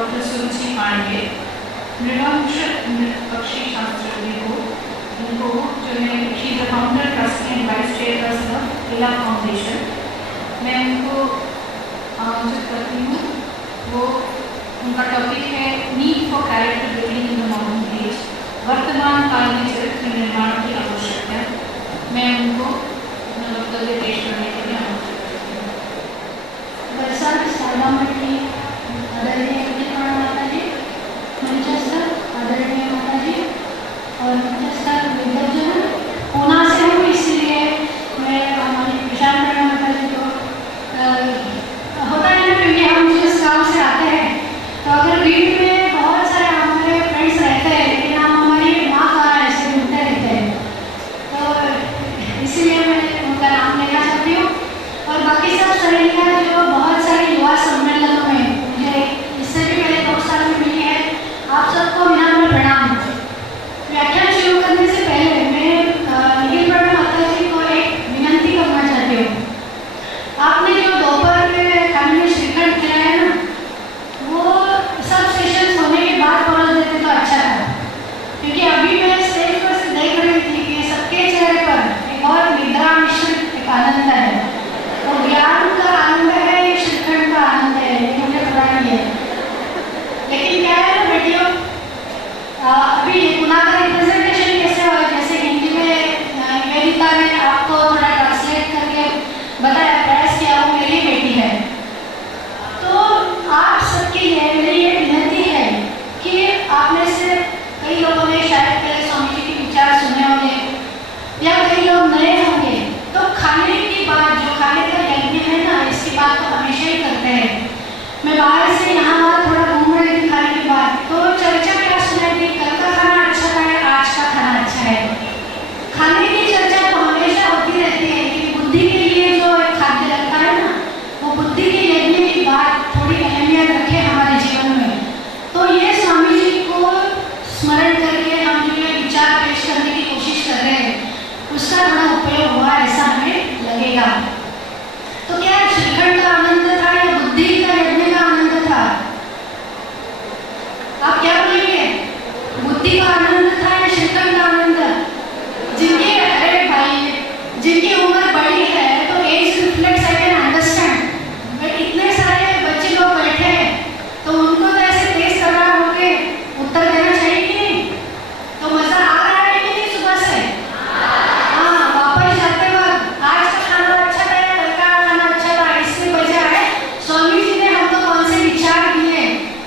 Doctor सुरुचि पांडे, नृवंश पक्षी शास्त्रज्ञ को इनको जो है she is the founder trustee and vice chairperson of इला फाउंडेशन। मैं उनको आमंत्रित करती हूँ। वो उनका टॉपिक है need for character building in the modern age, वर्तमान काल में चरित्र निर्माण की आवश्यकता। मैं उनको अपना वक्तव्य पेश करने के लिए आमंत्रित करती हूँ। वैशाख सालामठ की आदरणीय माता जी, मंचस्थ आदरणीय माता जी और मंचस्थ विद्याजन पूना से हूँ, इसलिए मैं हमारी विशाल माता जी को होता है ना, क्योंकि हम जिस गाँव से आते हैं तो अगर भीड़ में बहुत सारे हमारे फ्रेंड्स रहते हैं लेकिन हम हमारी माँ का ऐसे ढूंढते रहते हैं, तो इसीलिए मैं उनका नाम लेना चाहती हूँ। और बाकी सब सहेलियाँ जो बहुत सारे युवा सम्मेलनों में मुझे इससे भी पहले 2 साल में मिली है, आप सबको विनम्र प्रणाम। व्याख्यान शुरू करने से पहले मैं निखिल माता जी को एक विनंती करना चाहती हूँ। आपने जो दोपहर में खाने में श्रीखंड खिलाया ना, वो सब सेशन होने के बाद परोस देते तो अच्छा था, क्योंकि अभी मैं स्टेज पर से देख रही थी कि सबके चेहरे पर एक और निद्रा मिश्रित एक आनंद है, और ज्ञान का आनंद है, श्रीखंड का आनंद है, ये मुझे पता नहीं है। लेकिन क्या है ना बेटियों, अभी पुना का रिप्रेजेंटेशन कैसे हुआ, जैसे हिंदी में निवेदिता ने आपको थोड़ा ट्रांसलेट करके बताया, प्रयास किया, वो मेरी बेटी है। तो आप सबके लिए मेरी ये विनती है कि आप में से कई लोगों ने शायद पहले स्वामी जी के विचार सुने होंगे या कई लोग नए होंगे, तो खाने की बात, जो खाने का यज्ञ है ना, इसकी बात तो हमेशा ही करते हैं। मैं बाहर से यहाँ थोड़ा घूम रही थी खाने के बाद, तो चर्चा क्या सुनाई थी, कल का खाना अच्छा था, आज का खाना अच्छा है। खाने की चर्चा तो हमेशा होती रहती है कि बुद्धि के लिए जो खाद्य रखा है ना, वो बुद्धि के यज्ञ की बात थोड़ी अहमियत रखे हमारे जीवन में। तो ये स्वामी जी को स्मरण करके हम जो ये विचार पेश करने की कोशिश कर रहे हैं, उसका बड़ा उपयोग हुआ ऐसा हमें लगेगा। तो क्या श्रीखंड का आनंद था या बुद्धि का यज्ञ का आनंद था? आप क्या बोलेंगे, बुद्धि का आनंद था या श्रीखंड का आनंद? जिनकी, अरे भाई, जिनकी उम्र बड़ी है तो age reflects, I can understand, but इतने सारे बच्चे लोग बैठे हैं तो उनको तो ऐसे तेज तर्रार होके उत्तर देना चाहिए कि नहीं? तो मजा आ रहा है कि नहीं सुबह से? हाँ, वापस जाते वक्त आज का खाना अच्छा था या कल का खाना अच्छा था, इससे बजाय स्वामी जी ने हमको कौन से विचार दिए,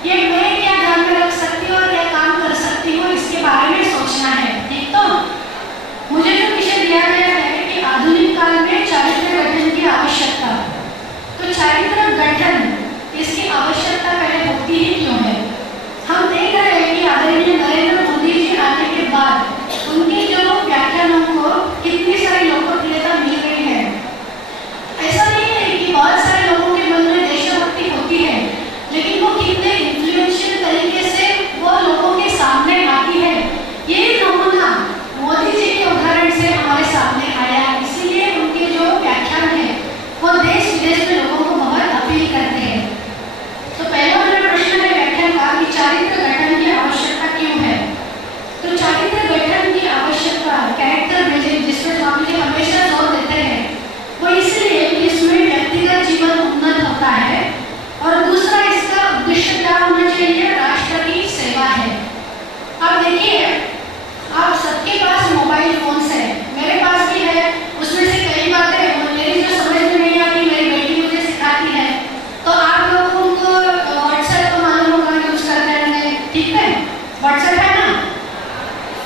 ये मैं क्या ध्यान में रख सकती हूँ और क्या काम कर सकती हूँ, इसके बारे में सोचना है। ठीक, तो मुझे जो विषय दिया गया है कि आधुनिक काल में चारित्र गठन की आवश्यकता। तो चारित्र गठन, इसकी आवश्यकता पहले होती ही क्यों है? हम देख रहे हैं कि आदरणीय नरेंद्र मोदी जी आने के बाद उनके जो व्याख्यानों को कितनी सारी लोकप्रियता मिल रही है। ऐसा नहीं है कि बहुत सारे लोगों के मन में देशभक्ति होती है, लेकिन वो कितने इन्फ्लुएंशियल तरीके से वो लोगों के सामने आती है, ये नमूना मोदी जी के उदाहरण से हमारे सामने आया। इसीलिए उनके जो व्याख्यान है वो देश विदेश में लोगों को बहुत अपील करते हैं। तो पहला मेरा प्रश्न है व्याख्यान का कि चारित्र गठन की आवश्यकता क्यों है? तो चारित्र गठन की आवश्यकता, कैरेक्टर बिल्डिंग, जिसमें स्वामी जी हमेशा जोर देते हैं, वो इसलिए कि इसमें व्यक्तिगत जीवन उन्नत होता है, और दूसरा इसका उद्देश्य क्या होना चाहिए, राष्ट्र की सेवा है। अब देखिए, आप सबके पास मोबाइल फोन्स है, मेरे पास भी है, उसमें से कई बातें मेरी जो समझ में नहीं आती मेरी बेटी मुझे सिखाती है, तो आप लोगों को व्हाट्सएप तो मालूम होगा यूज करते हैं, ठीक है? व्हाट्सएप है ना,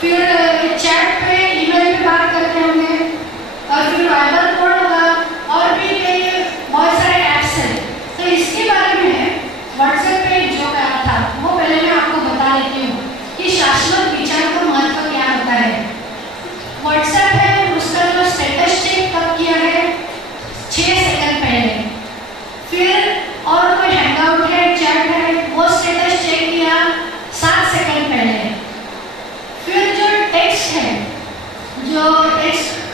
फिर चैट पे, ईमेल पे बात करते होंगे, और फिर वाइबर कोड होगा, और भी कई बहुत सारे ऐप्स हैं। तो इसके बारे में व्हाट्सएप पे जो कहा था वो पहले मैं आपको बता देती हूँ कि शाश्वत विचार का महत्व क्या होता है। व्हाट्सएप है, उसका जो स्टेटस चेक कब किया है, 6 सेकंड पहले। फिर और कोई हैंगआउट है, चैट है, वो स्टेटस चेक किया 7 सेकंड पहले। फिर जो टेक्स्ट है, जो टेक्स्ट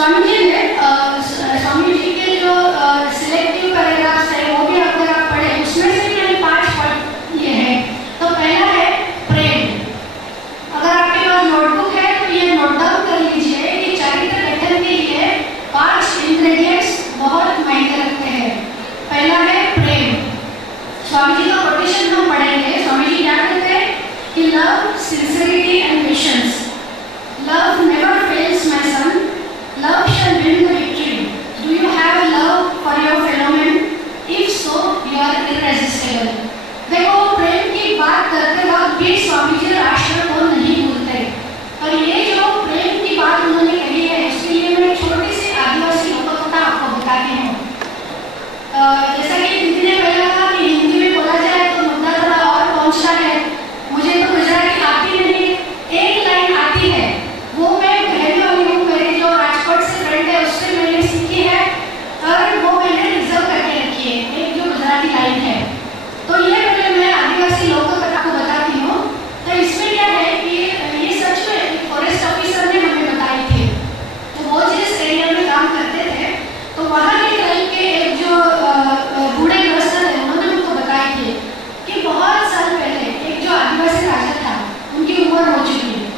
स्वामी जी ने स्वामी जी के जो सिलेक्टिव पैराग्राफ्स है वो भी अगर आप पढ़े उसमें से मैंने 5 पॉइंट लिए हैं। तो पहला है प्रेम। अगर आपके पास नोटबुक है तो ये नोट डाउन कर लीजिए कि चरित्र गठन के लिए 5 इंग्रेडिएंट्स बहुत मायने रखते हैं। पहला है प्रेम। स्वामी जी का कोटेशन हम पढ़ेंगे। स्वामी जी क्या कहते हैं कि love, sincerity and patience. Love never fails my son, love shall win the victory. Do you have love for your fellow man? If so, you are irresistible. देखो प्रेम की बात करते वक्त भी स्वामी जी राष्ट्र को नहीं भूलते, और ये जो प्रेम की बात उन्होंने कही है उसके लिए मैं छोटी सी आदिवासी लोककथा आपको बताती हूँ। जैसा कि दीदी ने पहले कहा कि हिंदी में बोला जाए तो मुद्दा थोड़ा और पहुँचता है। मुझे तो गुजराती आती नहीं, एक लाइन आती है वो मैं कहने वाली हूँ। मेरे जो राजकोट से फ्रेंड है उससे मैंने सीखी है और वो मैंने रिजर्व करके रखी है, एक जो गुजराती लाइन है। तो ये पहले मैं आदिवासी लोककथा को बताती हूँ। तो इसमें क्या है कि ये सच में एक फॉरेस्ट ऑफिसर ने हमें बताई थी। तो वो जिस एरिया में काम करते थे तो वहाँ के टाइम के एक जो बूढ़े ग्रस्त थे उन्होंने उनको बताई थी कि बहुत साल पहले एक जो आदिवासी राजा था उनकी उम्र हो चुकी है।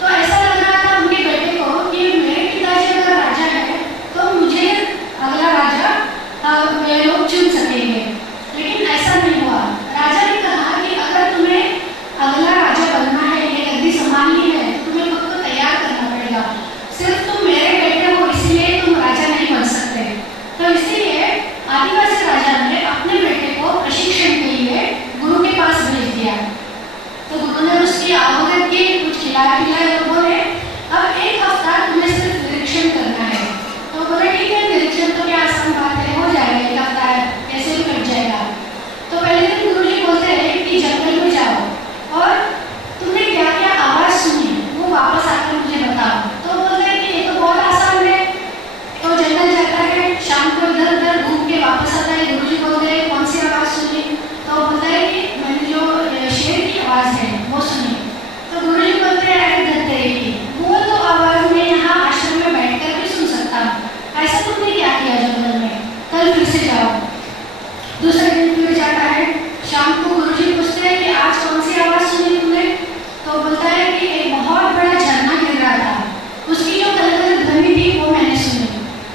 तो ऐसा लग रहा था उनके बेटे को कि मेरे पिताजी अगर राजा है तो मुझे अगला राजा मेरे लोग चुन सकेंगे, लेकिन ऐसा नहीं हुआ। राजा ने कहा कि अगर तुम्हें अगला राजा बनना है, ये गद्दी संभालनी है, तुम्हें खुद को तैयार करना पड़ेगा। सिर्फ तुम मेरे बेटे हो इसलिए तुम राजा नहीं बन सकते। तो इसीलिए आदिवासी राजा ने अपने बेटे को प्रशिक्षण के लिए गुरु के पास भेज दिया। तो गुरु ने उसकी आवागत की, कुछ खिलाया पिलाया लोगों ने। अब 1 हफ्ता तुम्हें सिर्फ निरीक्षण करना है। तो बोले ठीक है, निरीक्षण तो क्या आसान बात है, हो जाएगा, 1 हफ्ता है, कैसे भी कट जाएगा। तो पहले दिन गुरु जी बोलते हैं कि जंगल में जाओ और तुमने क्या क्या आवाज सुनी वो वापस आकर मुझे बताओ। तो बोलते हैं कि ये तो बहुत आसान है। तो जंगल जाता है, शाम को इधर उधर घूम के वापस आता है। गुरु जी बोलते हैं कौन सी आवाज सुनी? तो बोलता है कि मैंने जो शेर की आवाज है वो सुनी। तो गुरु जी बोलते हैं अरे धत्तेरी की, वो तो आवाज में यहाँ आश्रम में बैठकर भी सुन सकता हूँ, ऐसा तुमने क्या किया जंगल में? कल फिर से जाओ। दूसरे दिन फिर जाता है, शाम को गुरु जी पूछते हैं कि आज कौन सी आवाज सुनी तुमने? तो बोलता है कि एक बहुत बड़ा झरना गिर रहा था, उसकी जो कलकल ध्वनि थी वो मैंने सुनी।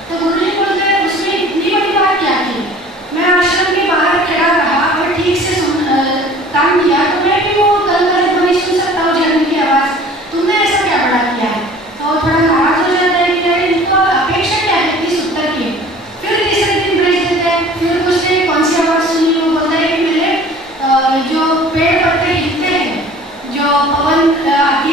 तो गुरु जी बोलते हैं उसमें इतनी बड़ी बात क्या की? मैं आश्रम के बाहर खड़ा रहा और ठीक से काम किया तो मैं भी वो कलकल ध्वनि सुन सकता हूँ, झरने की आवाज। तुमने ऐसा क्या बड़ा किया? तो थोड़ा नाराज हो जाता है कि अरे इनको अपेक्षा क्या है किस उत्तर की। फिर तीसरे दिन भेज देते हैं, फिर पूछते हैं कौन सी आवाज सुनी? वो बोलता है कि मेरे जो पेड़ पत्ते हिलते हैं, जो पवन आती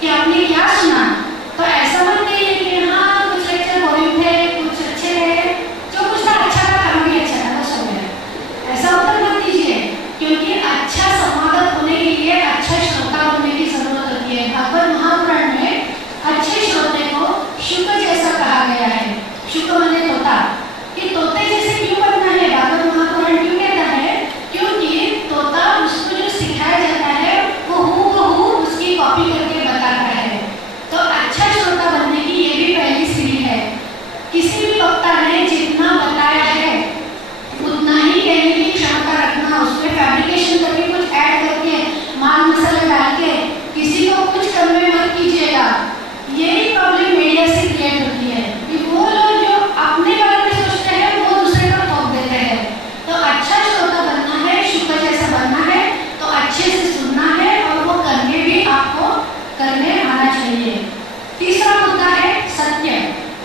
कि आपने क्या सुना। तो ऐसा मत कहिए कि हाँ कुछ लेक्चर बोरिंग थे, कुछ अच्छे थे, जो कुछ था अच्छा था, खाना भी अच्छा था, बस हो गया। ऐसा उत्तर मत दीजिए, क्योंकि अच्छा संवादक होने के लिए अच्छा श्रोता होने की जरूरत होती है। भागवत महापुराण में अच्छे श्रोते को शुक जैसा कहा गया है। शुक माने तोता, कि तोते जैसे क्यों बनना है। भागवत महापुराण क्यों कहता है? क्योंकि तोता उसको जो सिखाया जाता है वो हूबहू उसकी कॉपी करके बताता है। तो अच्छा श्रोता बनने की ये भी पहली सीढ़ी है। किसी भी वक्ता ने जितना बताया है उतना ही कहने की क्षमता रखना, उसमें फैब्रिकेशन करके कुछ ऐड करके माल मसाले डाल के किसी को कुछ कन्वे मत कीजिएगा। यही प्रॉब्लम मीडिया से क्रिएट होती है कि वो लोग जो अपने बारे में सोचते हैं वो दूसरे को थोप देते हैं। तो अच्छा श्रोता बनना है, शुक्र जैसा बनना है, तो अच्छे से सुनना है और वो करने भी आपको करने आना चाहिए। तीसरा मुद्दा है सत्य।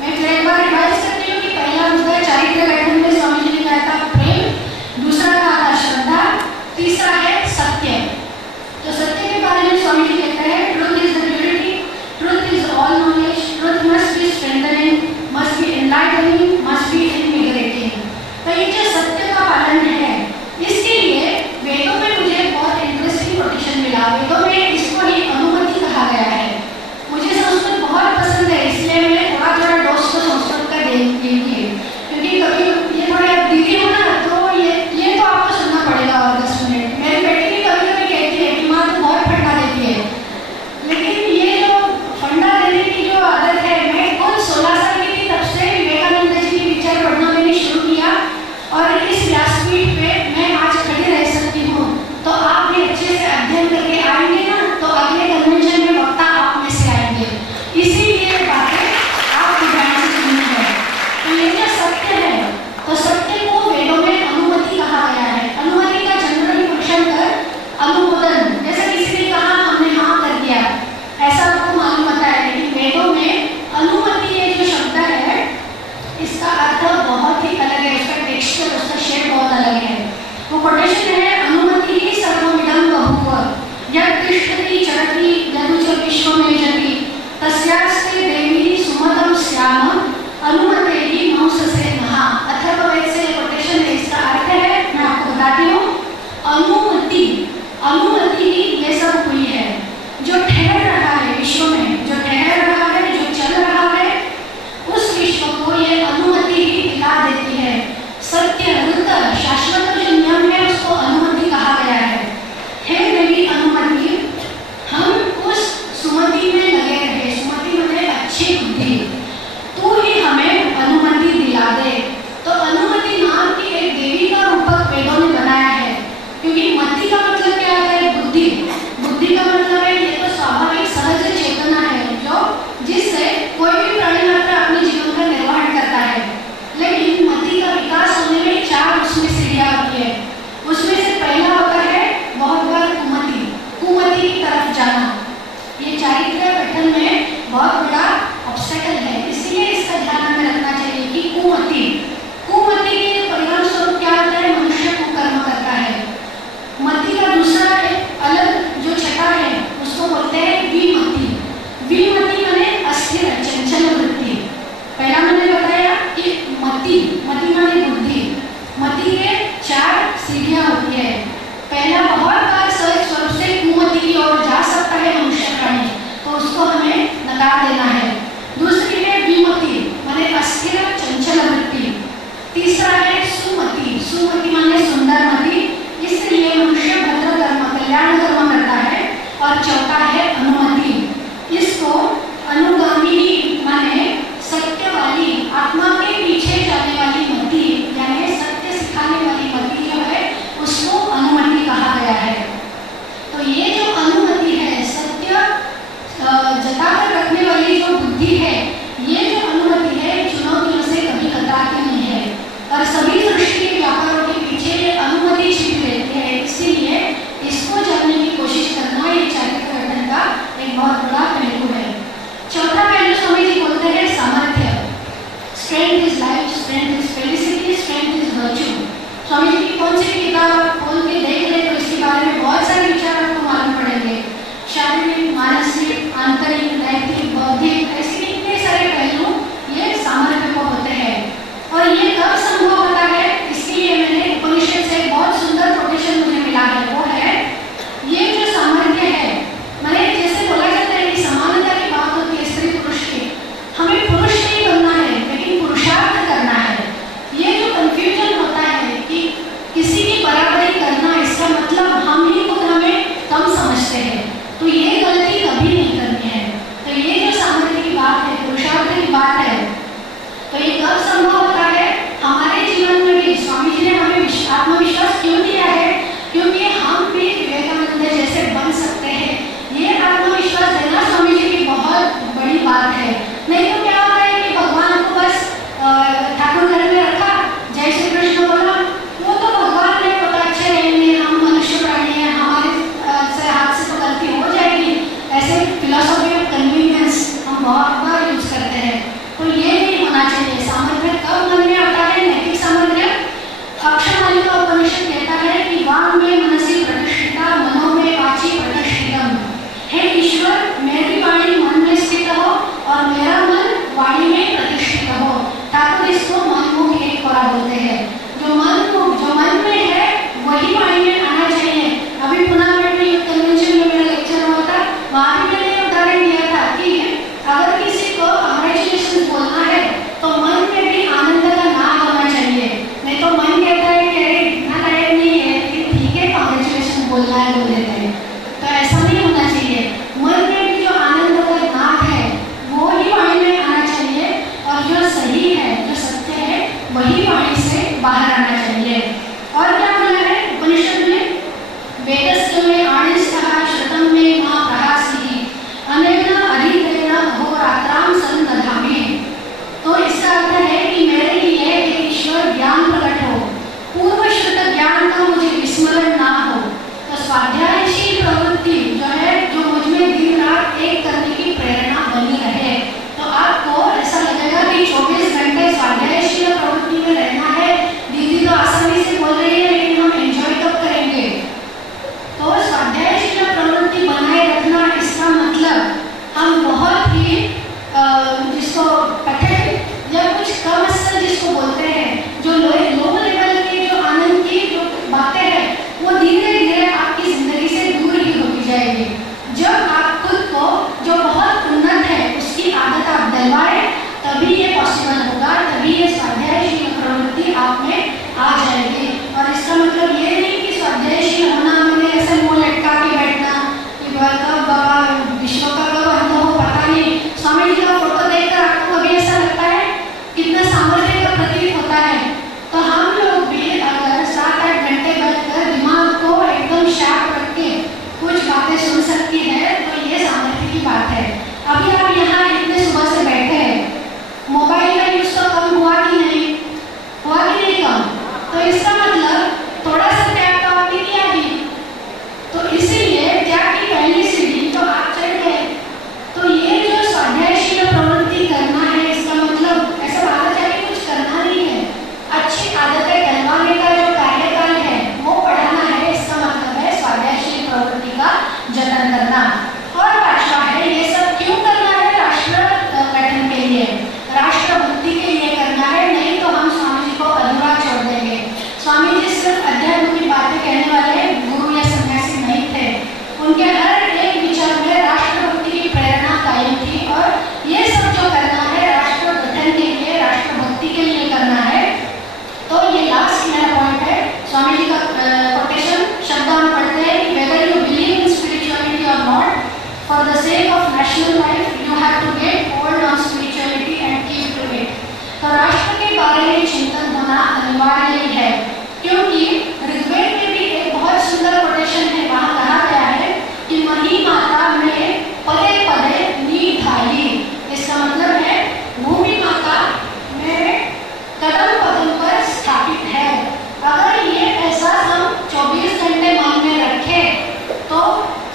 मैं फिर एक बार रिवाइज करती हूँ कि पहला मुद्दा चारित्र्य गठन में स्वामी जी ने कहा था प्रेम, दूसरा कहा था श्रद्धा, तीसरा है सत्य। तो सत्य के बारे में स्वामी जी कहते हैं truth is the purity, truth is all knowledge, truth must be strengthening, must be enlightening, must be invigorating. तो ये जो सत्य का पालन है, इसके लिए वेदों में मुझे बहुत इंटरेस्टिंग कोटेशन मिला। वेदों में इसको ही अनुमति कहा गया है। मुझे संस्कृत बहुत पसंद है, इसलिए मैं थोड़ा थोड़ा डोज को संस्कृत का देंगे, क्योंकि कभी ये थोड़े आप दीदी हो ना, तो ये तो आपको सुनना पड़ेगा। और 10 मिनट मेरी बेटी भी कभी कभी कहती है कि माँ तो बहुत फंडा देती है, लेकिन ये जो फंडा देने की जो आदत है, मैं खुद 16 साल की थी तब से विवेकानंद जी के विचार पढ़ना मैंने शुरू किया और इस व्यासपीठ पे मैं आज खड़ी रह सकती हूँ। तो आप भी अच्छे से अध्ययन करके आएंगे ना, तो अगले कन्वेंशन में वक्ता आप में से आएंगे। इसीलिए बातें आपको ध्यान से सुननी है। तो ये जो सत्य है, तो सत्य को वेदों में अनुमति कहा गया है। अनुमति का जनरल पुरुषांतर अनुमोदन, जैसे किसी ने कहा हमने हाँ कर दिया, ऐसा आपको मालूम होता है। लेकिन वेदों में अनुमति ये जो शब्द है, इसका अर्थ बहुत ही अलग है, उसका टेक्सचर, उसका शेड बहुत अलग है। वो कोटेशन है अनुमति ही सर्वमिदं बभूव यत् तिष्ठति चरति यदुच विश्व में जति तस्यास्ते देवी सुमतं स्याम अनुमते ही नौससे नहा। अथर्ववेद से कोटेशन है, इसका अर्थ है, मैं आपको बताती हूँ। अनुमति, अनुमति ही ये सब हुई है। जो ठहर रहा है विश्व में, जो ठहर रहा है, जो चल रहा है, उस विश्व को ये अनुमति ही दिला देती है। सत्य वृत्त शाश्वत जो नियम है उसको अनुमति कहा गया है। हे देवी अनुमति, हम उस सुमति में लगे रहे। सुमति में अच्छी बुद्धि, तू ही हमें अनुमति दिला दे। तो अनुमति नाम की एक देवी का रूपक वेदों ने बनाया है, क्योंकि मति का मतलब क्या है? बुद्धि। बुद्धि का मतलब है ये तो स्वाभाविक सहज चेतना है, जो जिससे कोई भी प्राणी मात्र अपने जीवन का निर्वहन करता है। लेकिन मति का विकास होने में 4 उसमें सीढ़ियां होती है। उसमें से पहला होता है बहुत बार कुमति, कुमति की तरफ जाना। ये चारित्र्य गठन में बहुत बड़ा ऑब्स्टेकल है, इसलिए इसका ध्यान में रखना चाहिए कि कुमति, कुमति के परिणाम स्वरूप क्या होता है? मनुष्य कुकर्म करता है। मति का दूसरा एक अलग जो छठा है उसको बोलते हैं विमति। विमति माने अस्थिर चंचल वृत्ति। पहला मैंने बताया कि मति, मति माने बुद्धि। मति के 4 सीढ़ियां होती है। पहला बहुत बार सहज स्वरूप से कुमति की ओर जा सकता है मनुष्य प्राणी, तो उसको हमें नकार देना है। दूसरी है विमति माने अस्थिर चंचल वृत्ति। तीसरा है सुमति, सुमति माने सुंदर मति, इसलिए मनुष्य भद्र कर्म कल्याण कर्म करता है। और चौथा है अनुमति, इसको अनुगामी माने सत्य वाली, आत्मा के पीछे जाने वाली मति, यानी सत्य सिखाने वाली मति जो है उसको अनुमति कहा गया है। तो ये जो अनुमति है, सत्य जताकर रखने वाली जो बुद्धि है, ये जो अनुमति है चुनौतियों से कभी कतराती नहीं है। और सभी सृष्टि के व्यापारों के पीछे अनुमति छिपी रहती है, इसीलिए इसको जानने की कोशिश करना ये चारित्र्य गठन का एक बहुत बड़ा पहलू है। चौथा पहलू स्वामी जी बोलते हैं सामर्थ्य। Strength is life, strength is felicity, strength is virtue. Swami ji की कौन सी किताब आप खोल के देख ले तो इसके बारे में बहुत सारे विचार आपको मालूम पड़ेंगे। शारीरिक, मानसिक, आंतरिक बहुत बार यूज करते हैं। तो ये नहीं होना चाहिए। सामर्थ्य कब मन में आता है? नैतिक सामर्थ्य। अक्षरमालिका उपनिषद कहता है कि वांग में मनसी प्रतिष्ठिता, मनो में वाची प्रतिष्ठितम। हे ईश्वर, मेरी वाणी मन में स्थित हो और मेरा मन वाणी में प्रतिष्ठित हो। ठाकुर इसको मनमुख एक कोरा बोलते हैं। जो मन में है वही वाणी में आना चाहिए। अभी पुनः यूथ कन्वेंशन में मेरा लेक्चर हुआ था, वहाँ भी मैंने उदाहरण दिया था कि अगर किसी को कांग्रेचुलेशन बोलना है तो मन में भी आनंद का नाम होना चाहिए। नहीं तो मन कहता है कि अरे इतना लायक नहीं है, लेकिन ठीक है कांग्रेचुलेशन बोलना है बोल देते हैं। तो ऐसा नहीं होना चाहिए। मन में भी जो आनंद का नाम है वो ही वाणी में आना चाहिए, और जो सही है, जो सत्य है, वही वाणी से बाहर आना चाहिए। और क्या बोला है उपनिषद में? वेदस्य में आणिस्तः श्रुतं में मां प्रहासीः अनेन अधिकेन अहोरात्रां संदधामि। तो इसका अर्थ है कि मेरे लिए एक ईश्वर ज्ञान प्रकट हो, पूर्वश्रुत ज्ञान का मुझे विस्मरण ना हो। तो स्वाध्यायशील प्रवृत्ति जो है, जो मुझ में दिन रात एक करने की प्रेरणा बनी रहे। तो आपको ऐसा लगेगा कि 24 घंटे स्वाध्यायशील प्रवृत्ति में रहना है। दीदी तो आसानी से बोल रही है, लेकिन हम एंजॉय कब करेंगे? तो स्वाध्यायशील प्रवृत्ति बनाए रखना, इसका मतलब हम बहुत ही जिसको कठिन या कुछ कम स्तर जिसको बोलते हैं, जो लो लेवल के जो आनंद की जो बातें हैं, वो धीरे धीरे आपकी जिंदगी से दूर ही होती जाएगी। जब आप खुद को जो बहुत उन्नत है उसकी आदत आप डलवाए, तभी ये पॉसिबल होगा, तभी ये स्वाध्यायशील प्रवृत्ति आप में आ जाएगी। और इसका मतलब ये नहीं कि स्वाध्यायशील होना मैंने ऐसे मुंह लटका के बैठना कि कब बाबा विश्व का कब अंत हो पता नहीं। स्वामी जी का फोटो देखकर आपको कभी ऐसा लगता है कितना सामर्थ्य का प्रतीक होता है? तो हम लोग भी अगर 7-8 घंटे बैठकर दिमाग को एकदम शार्प रख के कुछ बातें सुन सकती है, तो ये सामर्थ्य की बात है। अभी आप यहाँ इतने सुबह से बैठे हैं, मोबाइल का यूज तो कम हुआ कि नहीं? हुआ कि नहीं कम? तो इसका मतलब थोड़ा सा त्याग तो आपने किया ही। तो इसीलिए त्याग की पहली सीढ़ी तो आप चढ़ गए। तो ये जो स्वाध्यायशील प्रवृत्ति करना है, इसका मतलब ऐसा बाहर जाके कुछ करना नहीं है। अच्छी आदतें डलवाने का जो कार्यकाल है वो पढ़ाना है। इसका मतलब है स्वाध्यायशील प्रवृत्ति का जतन करना। और पांचवा है, ये सब क्यों करना है? राष्ट्र गठन के लिए, राष्ट्र भक्ति के लिए करना है। नहीं तो हम स्वामी जी को अधूरा छोड़ देंगे। स्वामी जी सिर्फ अध्यात्म की बातें कहने वाले गुरु या सन्यासी नहीं थे। उनके हर एक विचार में राष्ट्र भक्ति की प्रेरणा कायम थी। और ये सब जो करना है राष्ट्र गठन के लिए, राष्ट्र भक्ति के लिए करना है। तो ये लास्ट मेरा पॉइंट है। स्वामी जी का कोटेशन शब्द हम पढ़ते हैं कि whether you believe in spirituality or not, for the sake of national life, you have to get hold on spirituality and keep to it. तो राष्ट्र के बारे में चिंतन होना अनिवार्य है, क्योंकि ऋग्वेद में भी एक बहुत सुंदर कोटेशन है। वहाँ कहा गया है कि मही माता में पदे पदे निधाई। इसका मतलब है भूमि माता में कदम कदम पर स्थापित है। अगर ये एहसास हम 24 घंटे मन में रखें, तो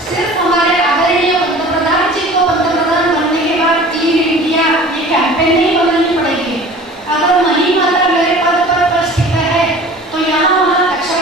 सिर्फ हमारे आदरणीय पंतप्रधान जी को पंतप्रधान बनने के बाद क्लीन इंडिया ये कैंपेन नहीं बदलनी पड़ेगी। अगर मही माता मेरे पद पर स्थित है, तो यहाँ वहाँ कचरा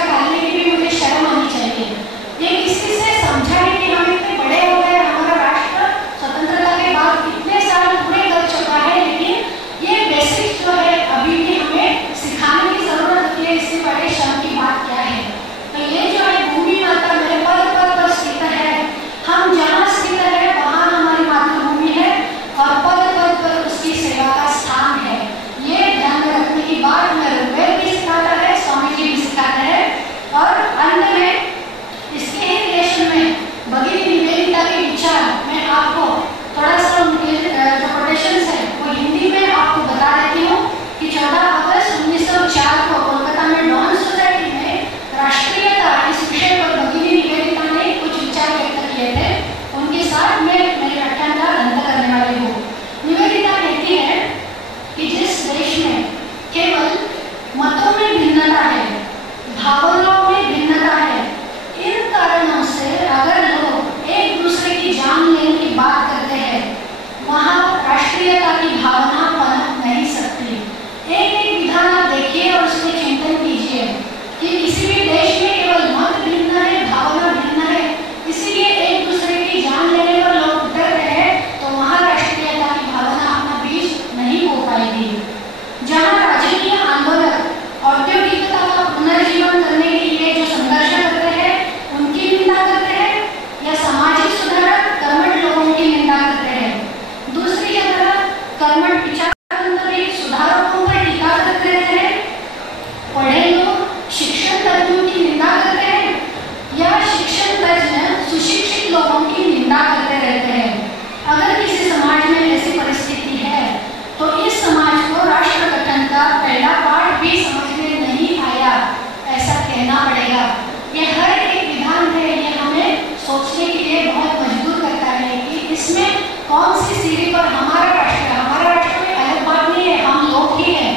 कौन सी सीढ़ी पर हमारा राष्ट्र है। हमारा राष्ट्र में अलग बात नहीं है, हम लोग ही हैं।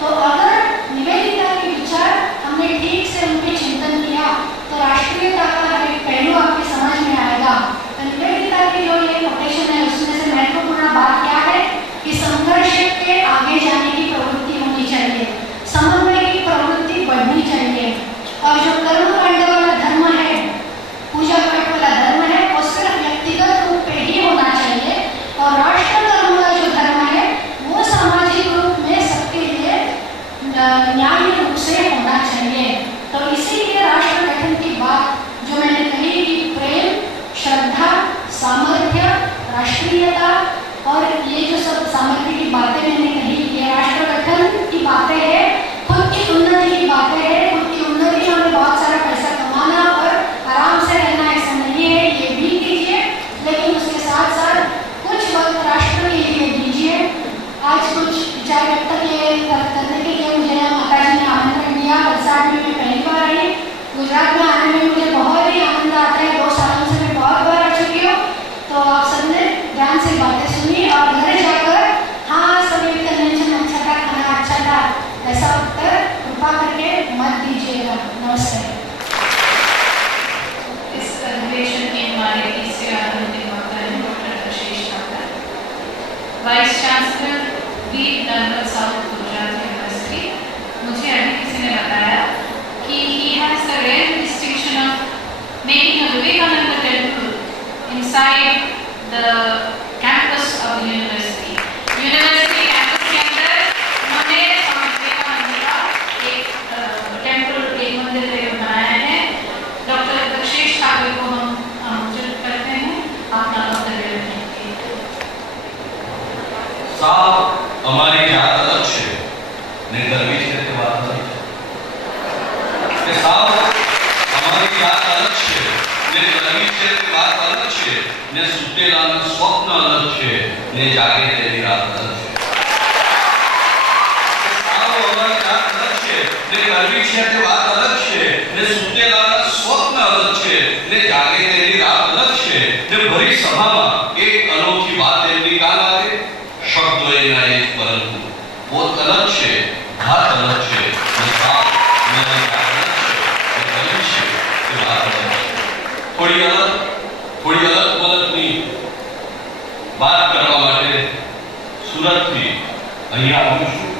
तो अगर निवेदिता के विचार हमने ठीक से उनके चिंतन किया तो राष्ट्रीयता का हर एक पहलू आपकी समझ में आएगा। तो निवेदिता की जो ये नोटेशन है उसमें से महत्वपूर्ण बात क्या है कि संघर्ष के आगे जाने की प्रवृत्ति होनी चाहिए, समन्वय की प्रवृत्ति बढ़नी चाहिए। और जो कर्मकांड वाला धर्म है, पूजा पाठ वाला धर्म है, वो सिर्फ व्यक्तिगत रूप पे ही होना चाहिए। और राष्ट्र धर्म का जो धर्म है वो सामाजिक रूप में सबके लिए न्याय रूप से होना चाहिए। तो इसीलिए राष्ट्र गठन की बात जो मैंने कही कि प्रेम, श्रद्धा, सामर्थ्य, राष्ट्रीयता और ये जो सब सामर्थ्य की बातें मैंने कही, ये राष्ट्र गठन की बातें हैं, खुद की उन्नति की बातें हैं। खुद की उन्नति हमें बहुत सारा पैसा कमाना और आराम से रहना ऐसा नहीं है, ये भी कीजिए, लेकिन उसके साथ साथ कुछ वक्त राष्ट्र के लिए दीजिए। आज कुछ विचार व्यक्त करने के लिए मुझे माता जी ने आमंत्रण दिया। वलसाड़ में मैं पहली बार आई, गुजरात में आने में मुझे बहुत ही आनंद आता है। 2 सालों से मैं बहुत बार आ चुकी हूँ। तो आप सबने ध्यान से बातें सुनी और घर जाकर हाँ सभी कन्वेंशन अच्छा था, खाना अच्छा था, ऐसा उत्तर कृपा करके मत दीजिएगा। नमस्ते। इस अधिवेशन के हमारे तीसरे आधुनिक वक्ता हैं doctor Kashish Thakar, vice chancellor बी नर्मद साउथ गुजरात यूनिवर्सिटी। मुझे अभी किसी ने बताया कि he has the rare distinction of making a Vivekananda temple inside the campus of the university. University campus के अंदर उन्होंने स्वामी विवेकानंद का एक टेम्पल, एक मंदिर बनाया है। डॉक्टर कशिश ठाकर को हम आमंत्रित करते हैं अपना वक्तव्य रखने के लिए। साहब हमारी जात अलग છે ને ગરવી છે તે વાત अलग છે કે સાहब हमारी जात अलग છે ને ગરવી છે તે વાત अलग છે ને સુતેલાનું સ્વપ્ન अलग છે ને જાગે તેની રાત अलग છે। સાहब हमारी जात अलग છે ને ગરવી છે તે વાત अलग છે ને સુતેલાનું સ્વપ્ન अलग છે ને જાગે તેની રાત अलग છે ને ભરી સભામાં એક અનોખી વાત એમની કાન આવે। शब्दों ना एक परंतु वो अलग है, बात अलग है, बात अलग है, थोड़ी अलग नहीं बात करवा माटे सूरत थी अहिया आव्યું છું।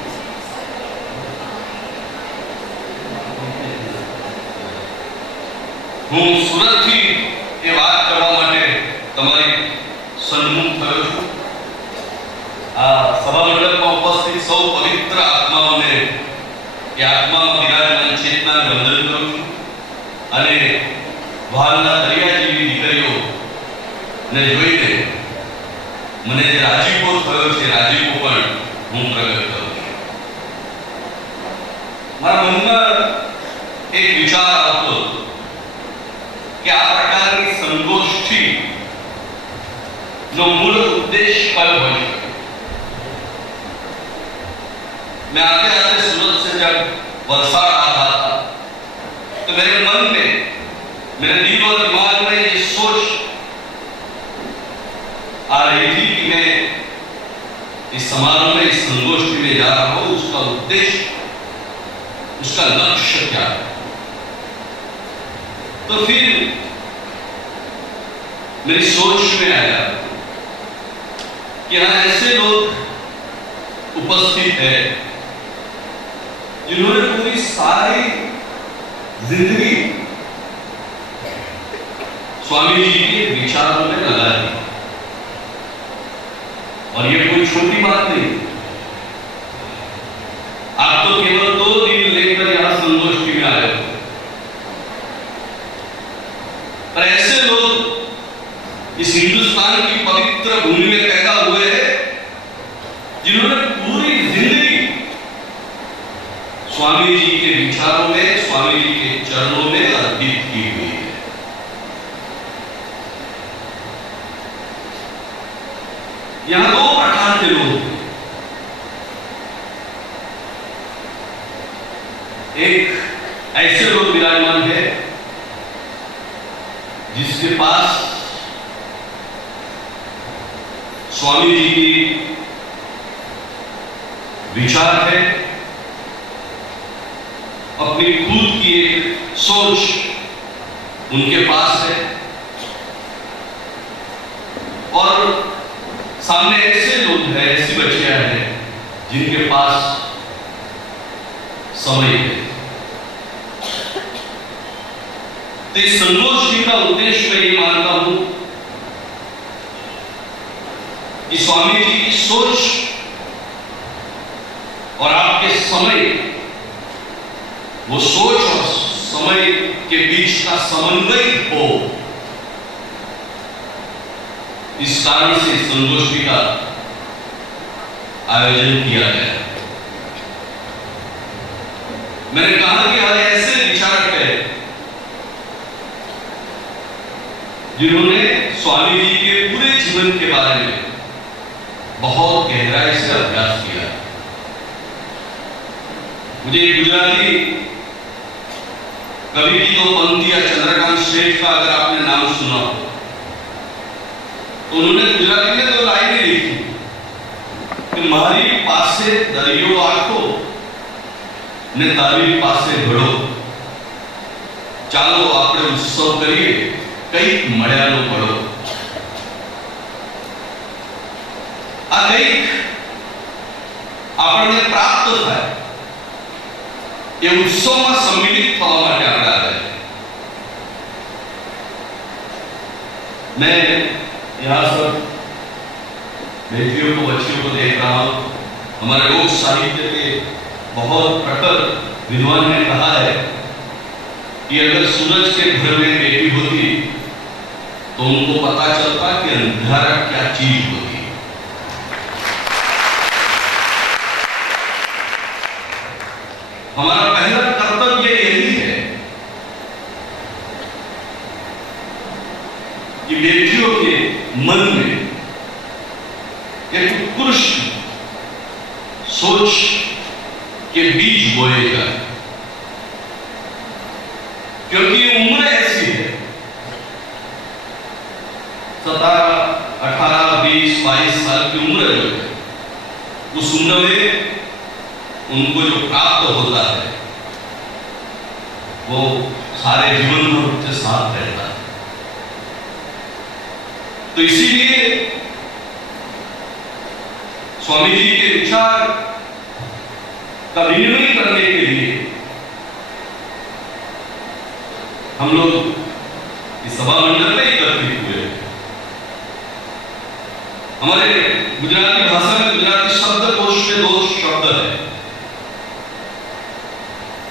હું સુરત થી એ વાત કરવા માટે તમારી સન્મુખ થયો છું। सभा मंडल में उपस्थित सौ पवित्र आत्माओं ने आत्मा विराजमान चेतना वंदन करूं छूं अने वालना दरिया जेवी दीकरीओ ने जोईने मने जे राजीपो थयो छे राजीपो पण हूँ प्रगट करूं छूं। मारा मन में एक विचार आवतो कि आ प्रकारनी संगोष्ठी नो मूल उद्देश्य कयो होई छे। मैं आते आते सूरत से जब वलसाड़ आ रहा था तो मेरे मन में, मेरे दिल और दिमाग में ये सोच आ रही थी कि मैं इस समारोह में, इस संगोष्ठी में जा रहा हूं, उसका उद्देश्य, उसका लक्ष्य क्या है। तो फिर मेरी सोच में आया कि हाँ ऐसे लोग उपस्थित है जिन्होंने पूरी सारी जिंदगी स्वामी जी के विचारों में लगा दी। और ये कोई छोटी बात नहीं। आप तो केवल 2 दिन लेकर यहां संगोष्ठी में आए हो, पर ऐसे लोग इस हिंदुस्तान की पवित्र भूमि में पैदा हुए हैं जिन्होंने पूरी जिंदगी स्वामी जी के विचारों में, स्वामी जी के चरणों में अर्पित की हुई है। यहां 2 प्रकार के लोग हैं। एक ऐसे लोग विराजमान है जिसके पास स्वामी जी की विचार है, अपनी खुद की एक सोच उनके पास है, और सामने ऐसे लोग हैं, ऐसी बच्चियां हैं जिनके पास समय है। तो इस संगोष्ठी का उद्देश्य मैं ये मानता हूं कि स्वामी जी की सोच और आपके समय, वो सोच और समय के बीच का समन्वय हो, इस कारण से संगोष्ठी का आयोजन किया गया। मैंने कहा कि आज ऐसे विचारक हैं जिन्होंने स्वामी जी के पूरे जीवन के बारे में बहुत गहराई से अभ्यास किया। मुझे गुजराती कवि की दो पंक्तियां चंद्रकांत श्रेष्ठ का अगर आपने नाम सुना हो तो उन्होंने गुजराती में दो लाइनें लिखी कि मारी पासे दरियो आखो ने तारी पासे घड़ो, चालो आपणे उत्सव करिए कई मळ्यानो पड़ो। आ कईक આપણને પ્રાપ્ત થાય એ ઉત્સવમાં सम्मिलित થવા માટે આપણે આવ્યા છે। मैं यहाँ सब बेटियों को, बच्चियों को देख रहा हूँ। हमारे लोक साहित्य के बहुत प्रखर विद्वान ने कहा है कि अगर सूरज के घर में बेटी होती तो उनको पता चलता कि अंधारा क्या चीज होती। हमारा पहला कर्तव्य यही है कि बेटियों के मन में एक उत्कृष्ट सोच के बीज बोए जाए, क्योंकि उम्र ऐसी है, 17, 18, 20, 22 साल की उम्र जो है, उस उम्र में उनको जो प्राप्त होता है वो सारे जीवन भर उनके साथ रहता है। तो इसीलिए स्वामी जी के विचार का विनिमय करने के लिए हम लोग इस सभा मंडल में एकत्रित हुए। हमारे गुजराती भाषा में, गुजराती शब्दकोश में 2 शब्द है।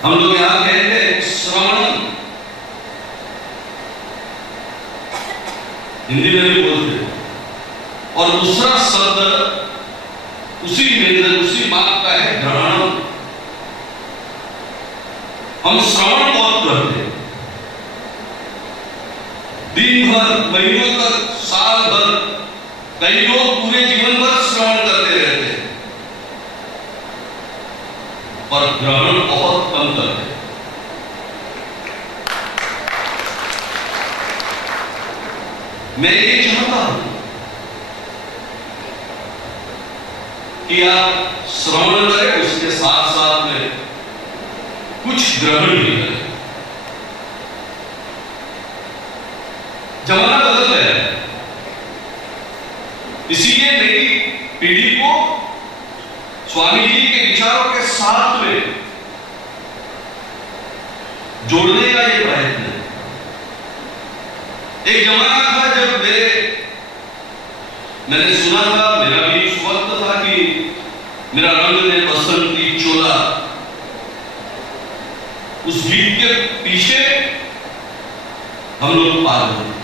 हम लोग यहां कहते हैं श्रवण, हिंदी में भी बोलते हैं, और दूसरा शब्द उसी व्यंजन, उसी बात का है ग्रहण। हम श्रवण बहुत करते हैं, दिन भर, महीनों तक, साल भर, कई लोग पूरे जीवन भर श्रवण करते रहते हैं, पर ग्रहण बहुत कम करते हैं। मैं ये चाहता हूं कि आप श्रवण करें, उसके साथ साथ में कुछ ग्रहण भी करें। जमाना बदल गया है, इसीलिए नई पीढ़ी को स्वामी जी के विचारों के साथ में जोड़ने का ये प्रयत्न है। एक जमाना था जब मैंने सुना था, मेरा भी उस वक्त था कि मेरा रंग ने बसंती चोला, उस गीत के पीछे हम लोग पागल थे।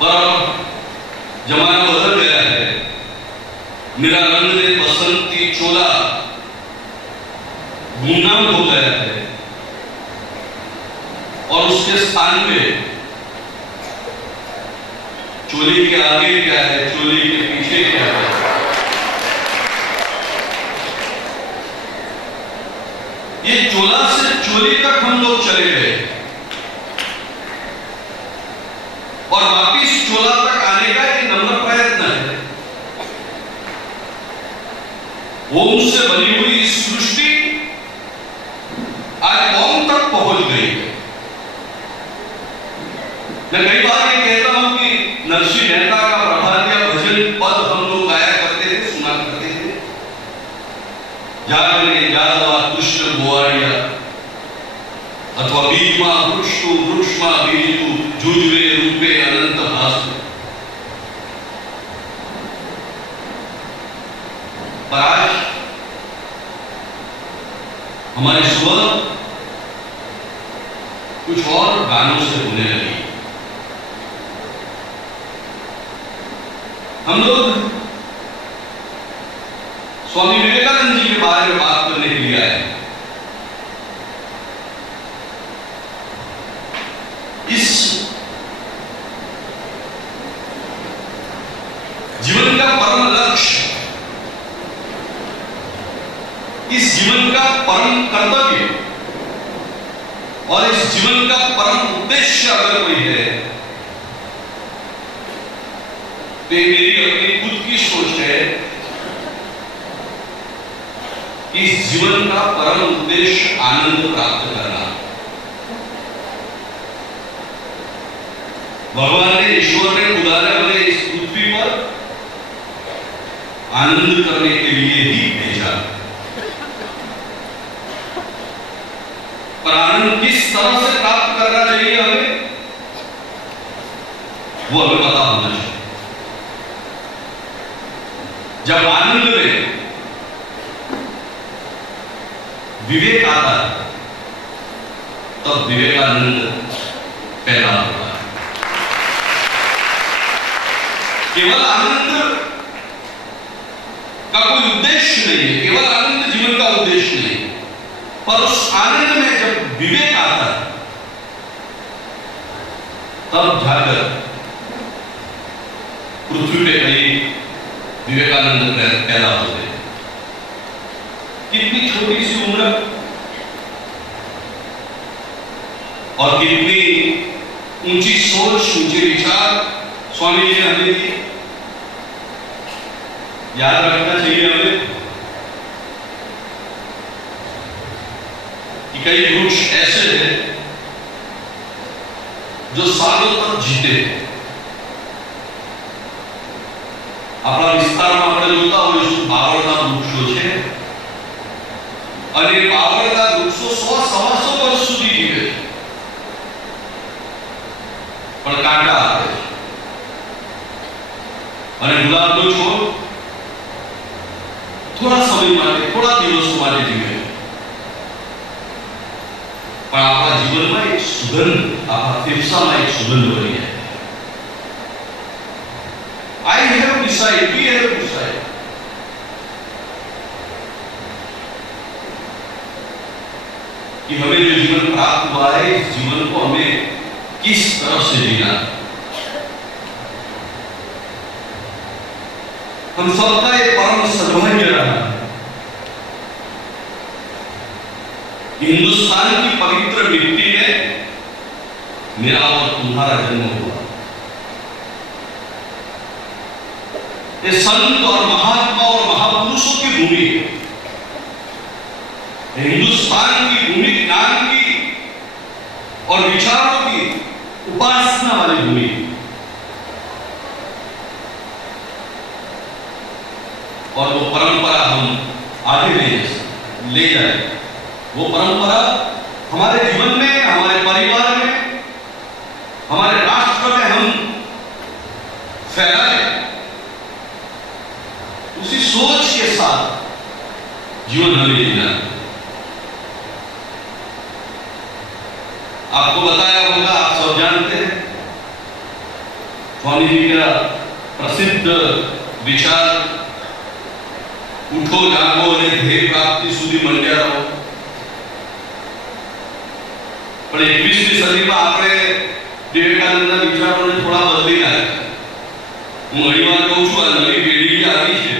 पर जमाना बदल गया है, मेरा रंग ने बसंती चोला गुमनाम हो गया है, और उसके स्थान पे चोली के आगे क्या है, चोली के पीछे क्या है, ये चोला से चोली तक हम लोग चले गए। और वापिस चोला तक आने का एक नम्र प्रयत्न है। ओम से बनी हुई इस सृष्टि आज ओम तक पहुंच गई है। मैं कई बार ये कहता हूं कि नरसिंह मेहता का प्रभातिया भजन पद हम लोग गाया करते थे, सुना करते थे। जागने जागवा कृष्ण गोवाड़िया अथवा बीजमा वृक्षु वृक्षमा बीजु जुजवे रूपे अनंत भास। पर आज हमारी सुबह कुछ और गानों से होने लगी। हम लोग स्वामी विवेकानंद जी के बारे में बात करने के लिए आए। इस जीवन का परम लक्ष्य, इस जीवन का परम कर्तव्य और इस जीवन का परम उद्देश्य अगर कोई है तो मेरी अपनी खुद की सोच है। इस जीवन का परम उद्देश्य आनंद प्राप्त करना। भगवान ने, ईश्वर ने, खुदा ने हमें इस पृथ्वी पर आनंद करने के लिए ही भेजा। पर आनंद किस तरह से प्राप्त करना चाहिए हमें, वो हमें पता होना चाहिए। जब आनंद में विवेक आता है तब विवेकानंद पैदा होता है। केवल आनंद का कोई उद्देश्य नहीं है, केवल आनंद जीवन का उद्देश्य नहीं है, पर उस आनंद में जब विवेक आता है तब जाकर पृथ्वी पे कई विवेकानंद पैदा होते हैं। कितनी छोटी सी उम्र और कितनी ऊंची सोच, ऊंचे विचार स्वामी जी ने हमें दिए। याद रखना चाहिए हमें कि कई वृक्ष ऐसे हैं जो सालों तक जीते हैं। આપણા વિસ્તારમાં આપણે જોતા હોઈશું બાવળના વૃક્ષો છે અને બાવળના વૃક્ષો 100-125 વર્ષ સુધી જીવે છે, પણ કાંટા આવે છે। અને ગુલાબનો છોડ થોડા સમય માટે, થોડા દિવસો માટે જીવે છે, પણ આપણા જીવનમાં એક સુગંધ, આપણા ફેફસામાં એક સુગંધ ભરી જાય। I have decided, we have decided कि हमें जो जीवन प्राप्त हुआ है, इस जीवन को हमें किस तरह से जीना। हम सबका एक परम सद्भाग्य रहा हिंदुस्तान की पवित्र मिट्टी में मेरा और तुम्हारा जन्म हुआ। ये संत और महात्मा और महापुरुषों की भूमि है, हिंदुस्तान की भूमि ज्ञान की और विचारों की उपासना वाली भूमि है। और वो परंपरा हम आगे ले जाए, वो परंपरा हमारे जीवन में, हमारे परिवार में, हमारे राष्ट्र में हम फैलाए। उसी सोच के साथ जीवन हमें जीना। आपको बताया होगा, आप सब जानते हैं, स्वामी जी का प्रसिद्ध विचार उठो जागो અને ધ્યેય પ્રાપ્તિ સુધી મંડ્યા રહો। પણ 21મી સદીમાં આપણે વિવેકાનંદના વિચારોને થોડા બદલી નાખ્યા। હું ઘણીવાર કહું છું, આ નવી પેઢી જે આવી છે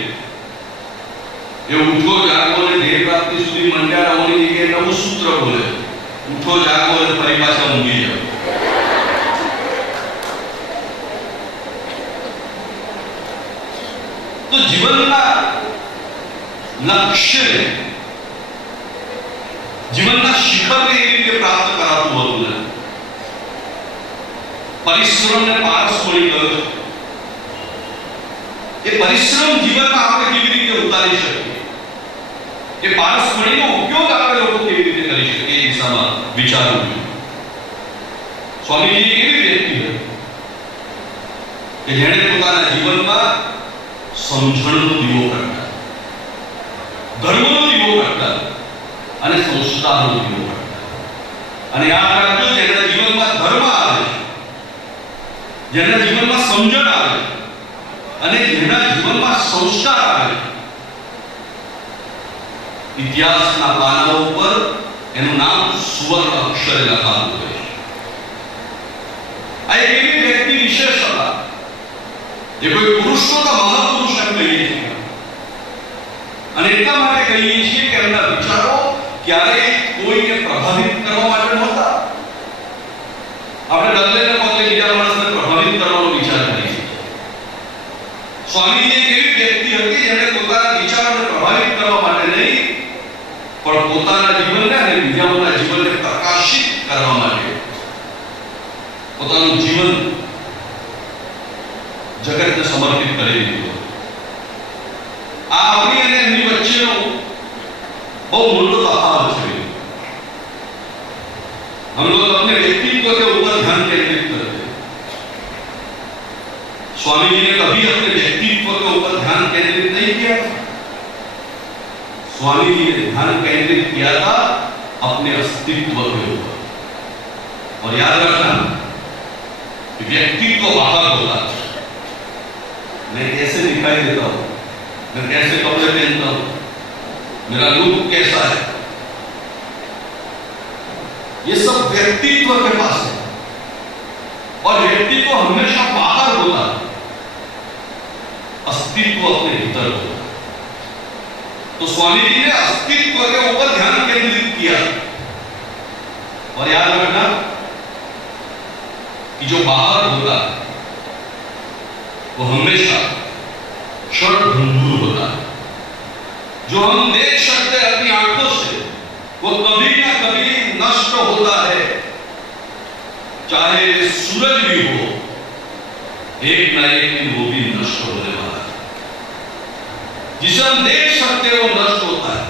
એ ઉઠો જાગો અને ધ્યેય પ્રાપ્તિ સુધી મંડ્યા રહોની જગ્યાએ નવું સૂત્ર બોલે, ઉઠો જાગો અને ફરી પાછા ઊંઘી જાઓ। तो જીવનના લક્ષ્ય જીવનના શિખરને એ રીતે પ્રાપ્ત કરાતું હતું ને પરિશ્રમને પારસ મળી ગયો છે. એ પરિશ્રમ જીવનમાં આપણે કેવી રીતે ઉતારી શકીએ, એ પારસ મણીનો ઉપયોગ આપણે લોકો કેવી રીતે કરી શકીએ એ દિશામાં વિચારવું જોઈએ. સ્વામીજી એવી વ્યક્તિ હતી કે જેણે પોતાના જીવનમાં સમજણનો દીવો કરતા, ધર્મનો દીવો કરતા અને સંસ્કારનો દીવો કરતા. અને આ કરજો જેના જીવનમાં ધર્મ આવે છે, જેના જીવનમાં સમજણ આવે છે અને જેના જીવનમાં સંસ્કાર આવે છે, ઇતિહાસના પાનાઓ ઉપર એનું નામ સુવર્ણ અક્ષરે લખાતું હોય છે. આ એક એવી વ્યક્તિ વિશેષતા, જે કોઈ પુરુષનો તો મહાપુરુષ એમ કહીએ છીએ, અને એટલા માટે કહીએ છીએ કે એમના વિચારો ક્યારેય કોઈને પ્રભાવિત કરવા માટે નહોતા. આપણે બદલે ને બદલે બીજા માણસને પ્રભાવિત કરવાનો વિચાર કરીએ છીએ. સ્વામીજી એક એવી વ્યક્તિ હતી જેણે પોતાના વિચારોને પ્રભાવિત કરવા માટે નહીં, પણ પોતાના જીવનને અને બીજાઓના જીવનને પ્રકાશિત કરવા માટે પોતાનું જીવન જગતને સમર્પિત કરી દીધું. આ આપણી અને એમની વચ્ચેનો બહુ મોટો તફાવત છે. हम लोग अपने व्यक्तित्व के ऊपर ध्यान केंद्रित करते हैं. स्वामी जी ने कभी अपने व्यक्तित्व के ऊपर ध्यान केंद्रित नहीं किया. स्वामी जी ने ध्यान केंद्रित किया था अपने अस्तित्व के ऊपर. और याद रखना, व्यक्तित्व बाहर होता है. मैं कैसे दिखाई देता हूं, मैं कैसे कपड़े पहनता हूं, मेरा लुक कैसा है, ये सब व्यक्तित्व के पास है. और व्यक्तित्व हमेशा बाहर होता है, अस्तित्व अपने भीतर होता है. तो स्वामी जी ने अस्तित्व के ऊपर ध्यान केंद्रित किया. और याद रखना कि जो बाहर होता है वो हमेशा क्षणभंगुर होता है. जो हम देख सकते हैं अपनी आंखों से, वो कभी ना कभी नष्ट होता है. चाहे सूरज भी हो, एक ना एक दिन वो भी नष्ट होने वाला है. जिसे हम देख सकते हैं वो नष्ट होता है,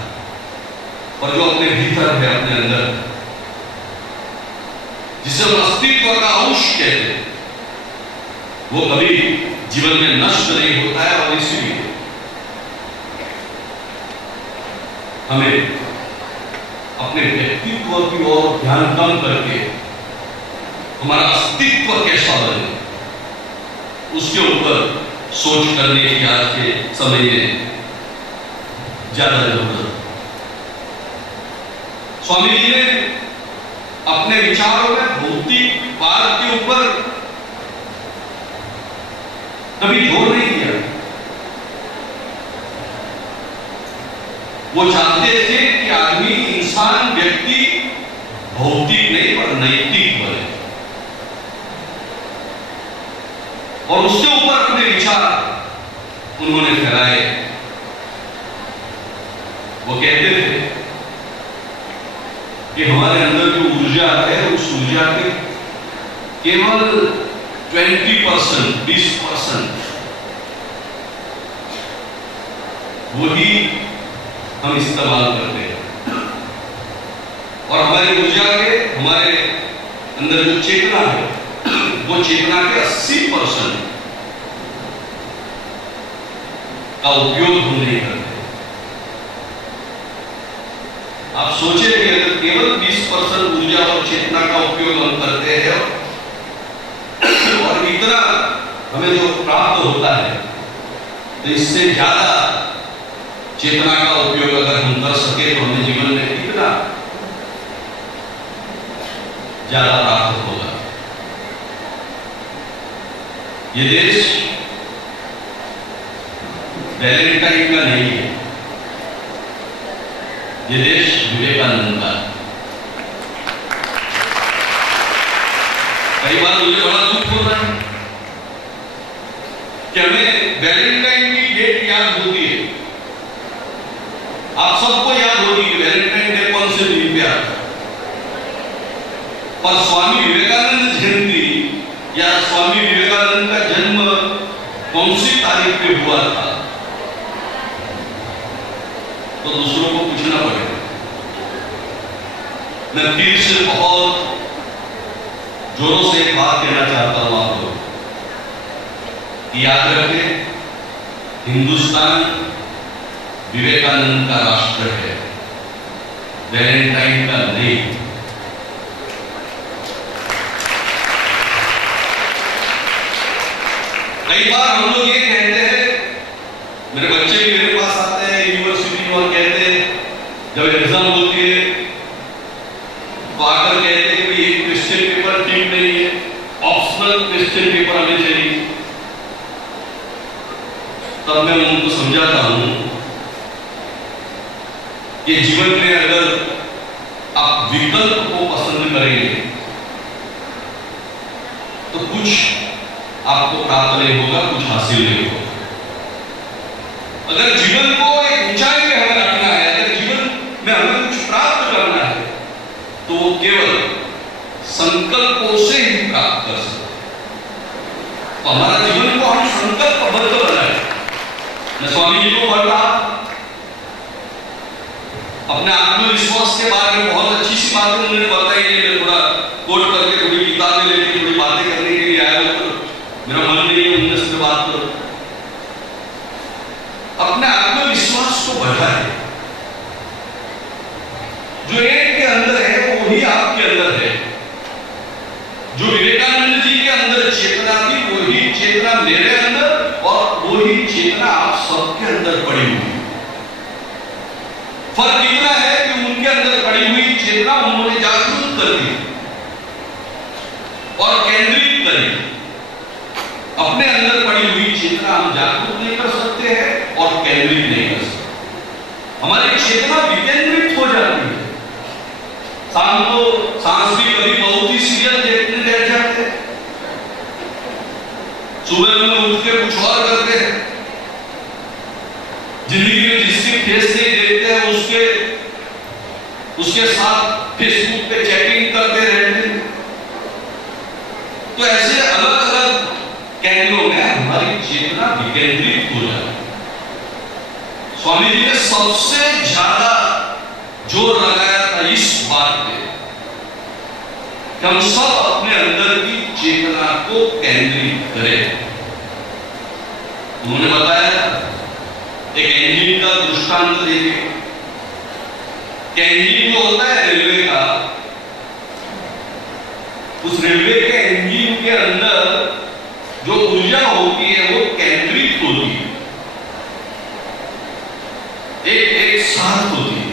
और जो अपने भीतर है, अपने अंदर, जिसे हम अस्तित्व का अंश कहते हैं, वो कभी जीवन में नष्ट नहीं होता है. और इसीलिए हमें अपने व्यक्तित्व की ओर ध्यान कम करके हमारा अस्तित्व कैसा बने, उसके ऊपर सोच करने की आज के समय में ज्यादा जरूरत. स्वामी जी ने अपने विचारों में भौतिकवाद के ऊपर कभी जोर नहीं दिया. वो चाहते थे कि आदमी, इंसान, व्यक्ति भौतिक नहीं पर नैतिक बने, और उसके ऊपर अपने विचार उन्होंने फैलाए. वो कहते थे कि हमारे अंदर जो ऊर्जा है, उस ऊर्जा के केवल 20%, 20% वही हम इस्तेमाल करते हैं, और हमारी ऊर्जा के, हमारे अंदर जो चेतना है, वो चेतना के 80% का उपयोग हम नहीं करते. आप सोचे कि अगर केवल 20% ऊर्जा और चेतना का उपयोग हम करते हैं, और इतना हमें जो प्राप्त होता है, तो इससे ज्यादा चेतना का उपयोग अगर हम कर सके तो हमें जीवन में कितना ज्यादा प्राप्त होगा. ये देश वैलेंटाइन का नहीं है, ये देश विवेकानंद का. कई बार मुझे बड़ा दुख होता है कि हमें वैलेंटाइन की डेट याद होती है। आप सबको याद होगी कि वैलेंटाइन डे कौन से दिन पे आता है, पर स्वामी विवेकानंद जयंती या स्वामी विवेकानंद का जन्म कौन सी तारीख पे हुआ था, तो दूसरों को पूछना पड़ेगा। मैं फिर से बहुत जोरों से एक बात कहना चाहता हूं आप लोग, याद रखें, हिंदुस्तान विवेकानंद का राष्ट्र है, वैलेंटाइन का नहीं। कई बार हम लोग ये कहते हैं, मेरे बच्चे भी मेरे पास आते हैं यूनिवर्सिटी में और कहते हैं, जब एग्जाम होती है तो आकर कहते हैं कि ये क्वेश्चन पेपर ठीक नहीं है, ऑप्शनल क्वेश्चन पेपर हमें चाहिए। तब मैं उनको समझाता हूं कि जीवन में अगर आप विकल्प को पसंद करेंगे तो कुछ आपको प्राप्त नहीं होगा, कुछ हासिल नहीं होगा। अगर जीवन को एक ऊंचाई पे हमें रखना है, अगर जीवन में हमें कुछ प्राप्त करना है, तो वो केवल संकल्पों से ही प्राप्त कर सकते हैं। तो हमारा जीवन को हम संकल्पबद्ध बनाए। मैं स्वामी जी को पढ़ रहा, अपने आत्मविश्वास के बारे में बहुत अच्छी सी बातें उन्होंने बताई है। मैं थोड़ा कोट करके थोड़ी किताबें लेके थोड़ी बातें करने के लिए आया हूं, मेरा मन नहीं है उनसे से बात करो। अपने आत्मविश्वास को बढ़ाए, जो एक के अंदर है वो वही आपके अंदर है। जो विवेकानंद जी के अंदर चेतना थी वही चेतना मेरे अंदर और वही चेतना आप सबके अंदर पड़ी हुई। फर्क इतना है कि उनके अंदर पड़ी हुई चेतना उन्होंने जागरूक कर दी और केंद्रित करी। अपने अंदर पड़ी हुई चेतना हम जागरूक नहीं कर सकते हैं और केंद्रित नहीं कर सकते। हमारी चेतना विकेंद्रित हो जाती है। शाम को सांस भी कभी बहुत ही सीरियस देखने लग जाते हैं, सुबह में उठ के कुछ और करते हैं, जिंदगी में जिसके फेस नहीं देखते हैं उसके साथ फेसबुक पे चैटिंग करते रहते हैं। तो ऐसे अलग अलग केंद्रों में हमारी चेतना विकेंद्रित हो जाती है। स्वामी जी ने सबसे ज्यादा जोर लगाया था इस बात पे कि हम सब अपने अंदर की चेतना को केंद्रित करें। उन्होंने बताया एक इंजन का दृष्टांत देके, इंजन जो होता है रेलवे का, उस रेलवे के इंजन के अंदर जो ऊर्जा होती है वो केंद्रित होती है, एक साथ होती है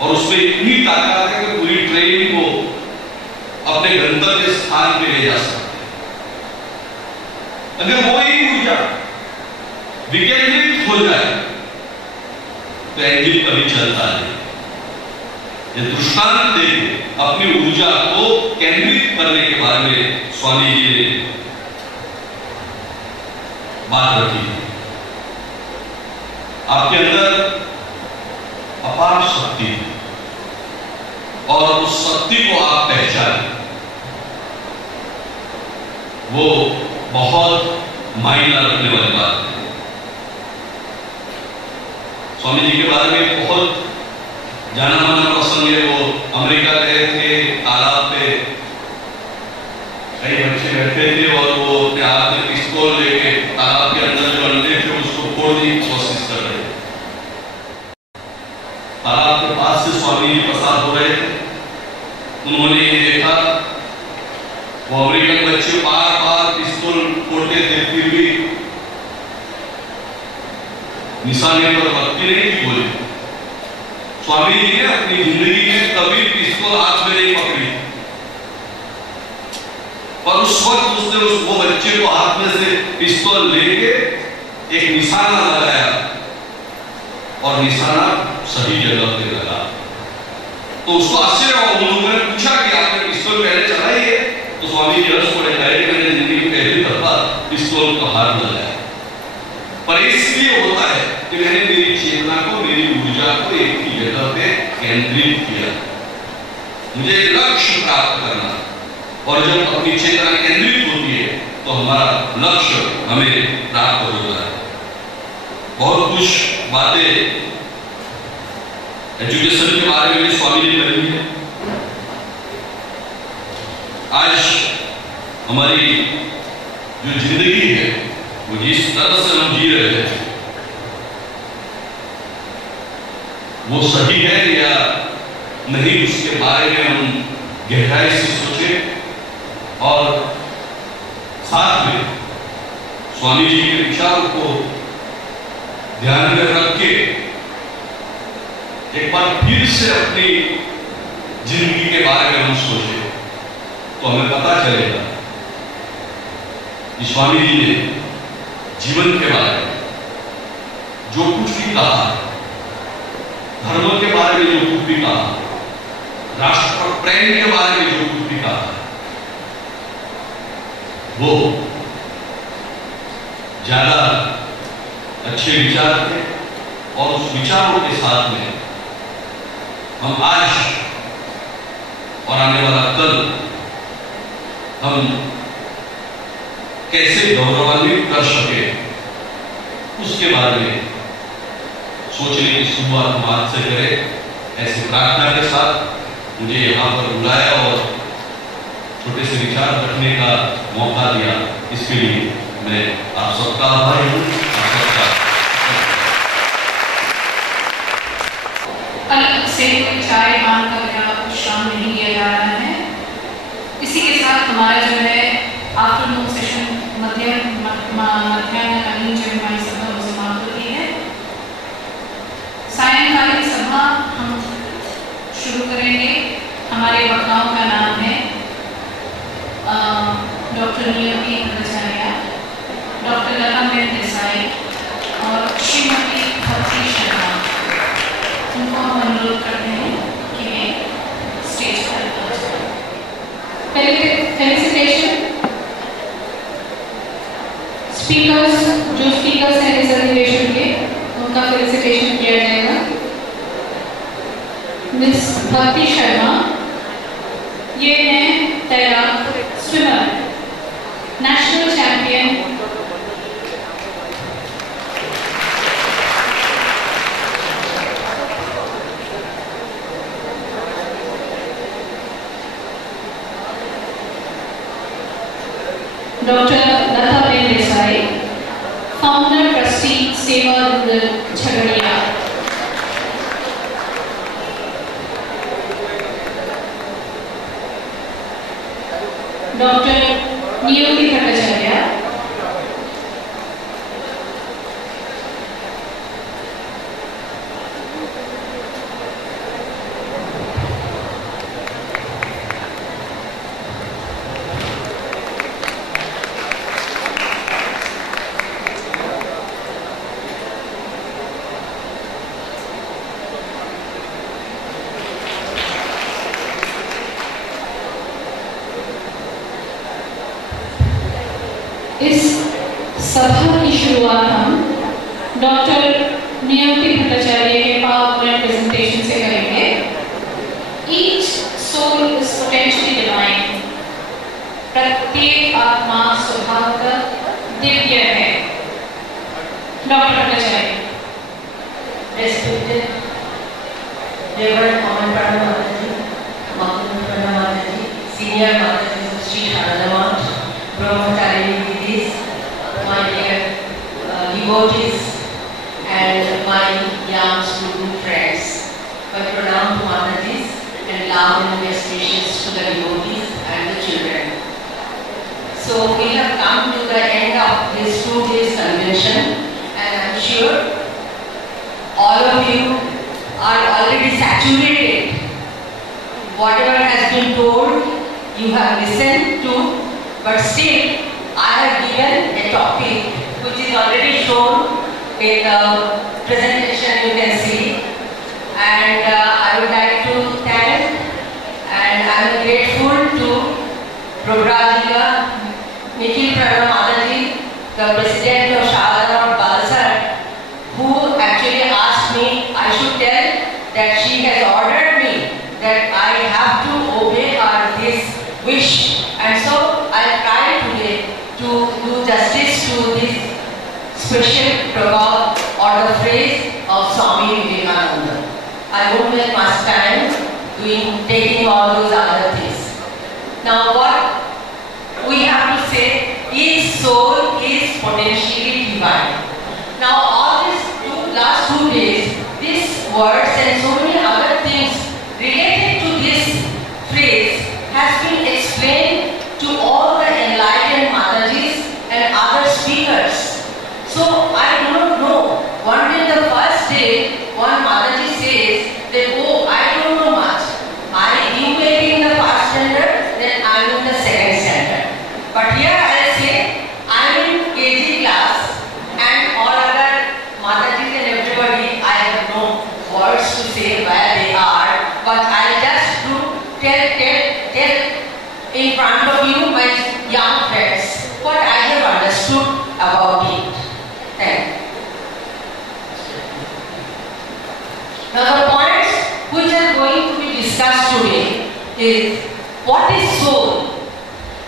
और उसमें इतनी ताकत है कि पूरी ट्रेन को अपने गंतव्य स्थान पे ले जा सकते हैं। अगर वही ऊर्जा विकेंद्रित हो जाए तो इंजन कभी चलता नहीं। ये दृष्टांत देके अपनी ऊर्जा को केंद्रित करने के बारे में स्वामी जी ने बात रखी। आपके अंदर अपार शक्ति है और उस शक्ति को आप पहचानें, वो बहुत मायना रखने वाली बात है। स्वामी जी के बारे में बहुत जाना माना प्रसंग है। वो अमेरिका गए थे, तालाब पे कई बच्चे बैठे थे और वो अपने हाथ में पिस्तौल लेके तालाब के अंदर जो अंडे थे उसको फोड़ने की कोशिश कर रहे थे। तालाब के पास से स्वामी जी पसार हो रहे थे। उन्होंने ये देखा वो अमेरिकन बच्चे बार बार पिस्तौल फोड़ते थे, फिर भी निशाने पर रखते नहीं थी गोली। स्वामी जी ने अपनी जिंदगी में कभी पिस्तौल हाथ में नहीं पकड़ी, पर उस वक्त उसने वो बच्चे को हाथ में से पिस्तौल लेके एक निशाना लगाया और निशाना सही जगह पे लगा। तो उसको आश्चर्य हुआ। उन लोगों ने पूछा कि आपने पिस्तौल पहले चलाई है? तो स्वामी जी हंस पड़े, मैंने जिंदगी में पहली दफा पिस्तौल जिसको उनको हार न जाए। पर इसलिए होता है कि मैंने मेरी चेतना को, मेरी ऊर्जा को एक ही जगह पे केंद्रित किया। मुझे लक्ष्य प्राप्त करना, और जब अपनी चेतना केंद्रित होती है तो हमारा लक्ष्य हमें प्राप्त होता है। बहुत कुछ बातें एजुकेशन के बारे में स्वामी ने कही है। आज हमारी जो जिंदगी है वो जिस तरह से हम जी रहे हैं वो सही है या नहीं, उसके बारे में हम गहराई से सोचें और साथ में स्वामी जी के विचारों को ध्यान में रख के एक बार फिर से अपनी जिंदगी के बारे में हम सोचें तो हमें पता चलेगा कि स्वामी जी ने जीवन के बारे में जो कुछ भी कहा, धर्म के बारे में जो कुछ भी कहा, राष्ट्र प्रेम के बारे में जो कुछ भी कहा, वो ज्यादा अच्छे विचार थे। और उस विचारों के साथ में हम आज और आने वाला कल हम कैसे गौरवान्वित कर सके उसके बारे में सोचने की शुरुआत हम आज से करें। ऐसी प्रार्थना के साथ मुझे यहाँ पर बुलाया और छोटे से विचार रखने का मौका दिया, इसके लिए मैं आप सबका आभारी हूँ। आप सबका अलग से कोई चाय पान का मेरा विश्राम नहीं किया जा रहा है। इसी के साथ हमारा जो है आफ्टरनून सेशन मध्याह्नकालीन जो हमारी सभा वो समाप्त होती है। सायंकालीन सभा हम शुरू करेंगे। हमारे वक्ताओं का नाम है डॉक्टर नियति भट्टाचार्य, डॉक्टर लता देसाई और श्रीमती भक्ति शर्मा। उनको हम अनुरोध करते हैं कि वे स्टेज पर आ जाएं। पहले फेलिसिटेशन स्पीकर्स, जो स्पीकर्स हैं इस अधिवेशन के, उनका फेलिसिटेशन किया जाएगा। मिस भक्ति शर्मा, ये हैं तैराक, स्विमर, नेशनल चैंपियन, डॉक्टर लता देसाई, फाउंडर ट्रस्टी सेवा रूरल झगड़िया, डॉक्टर नियति भट्टाचार्य, इस सभा की शुरुआत हम डॉक्टर नियति भट्टाचार्य के पावरफुल प्रेजेंटेशन से करेंगे। Each soul is potentially divine. प्रत्येक आत्मा स्वभावतः दिव्य है। Doctor Bhattacharya. Respected Reverend Common Prana Mataji, Mahatma Prana Mataji, Senior Mataji Sri Sharadamant, Brahmachari Didis, my dear devotees and my young student friends, my pranam to Matajis and love and best wishes to the devotees and the children. So we have come to the end of this 2 days convention, and I am sure all of you are already saturated. Whatever has been told, you have listened to, but still I have given a topic which is already shown in the presentation you can see, and I would like to thank and I am grateful to Prabhupada, Nikhil Prana Mataji to this special proverb or the phrase of Swami Vivekananda. I won't waste much time taking all those other things. Now what we have to say, each soul is potentially divine. Now all these last 2 days, these words and so many other things related to this phrase has been explained to all the enlightened Matajis and other speakers. So I do not know. One day, the first day, one Mataji says that, oh, I don't know much. You may be in the first standard, then I am in the second standard. But here I say, I am in KG class and all other Matajis and everybody, I have no words to say where they are, but I just do tell in front of you, my young friends, what I have understood about it. Thank you. Now the points which are going to be discussed today is what is soul,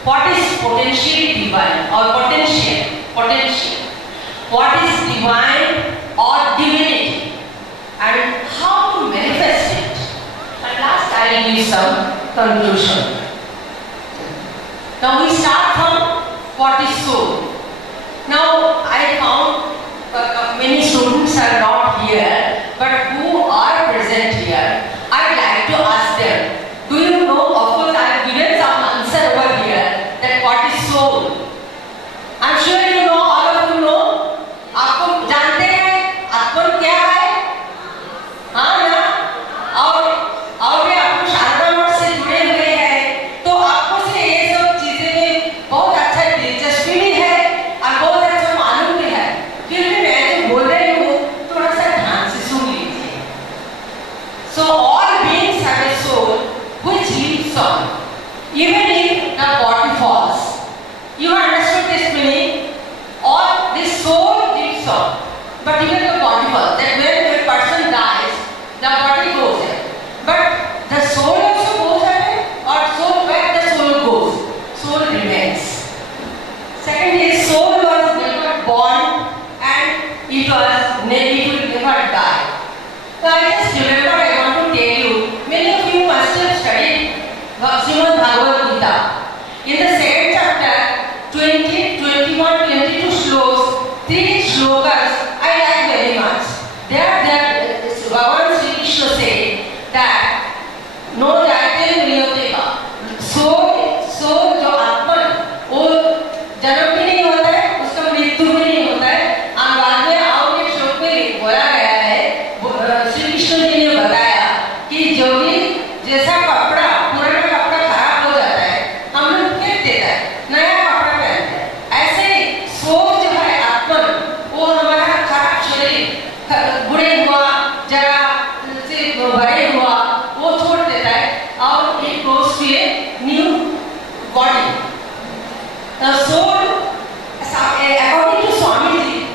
what is potentially divine or potential, what is divine or divinity, and how to manifest it. At last I will give some conclusion. Now we start from what is soul. Now I found many students are not here, but who are present here, I'd like to ask them, do you know, of course I have given some answer over here, that what is soul? I'm sure you know, all of you know. आपको जानते हैं आत्मा क्या है? हाँ ना? और ये आपको शारदा मठ से जुड़े हुए हैं, तो आपको से ये सब चीजें में बहुत अच्छा दिलचस्पी भी है और बहुत अच्छा मालूम भी है। फिर भी मैं जो बोल रही हूँ थोड़ा सा ध्यान से सुन लीजिए। So all beings have a soul which lives on, even if the body falls. You understood this meaning? All this soul lives on, but even the body falls. That when a person dies, the body goes there, but the soul also goes away, or soul where the soul goes, soul remains. Second is soul was never born and it will never die. So I just remember, I want to tell you, many of you must have studied Srimad Bhagavad Gita. In the second chapter, 20, 21, 22 slokas, 3 shlokas, I like very much. There Bhagavan Sri Krishna said that no jayate mriyoteva. Soul जो आत्मा वो जन्म भी नहीं होता है, उसका मृत्यु भी नहीं होता है। बाद में और एक श्लोक में बोला गया है, श्री कृष्ण जी ने बताया कि जो भी जैसा कपड़ा पुराना कपड़ा खराब हो जाता है, हम लोग फेंक देता है, नया कपड़ा पहनते हैं। ऐसे ही सोल जो है आत्मा, वो हमारा खराब शरीर बुरे हुआ, जरा से बड़े हुआ, वो छोड़ देता है और it goes to a new body. The soul, according to Swamiji,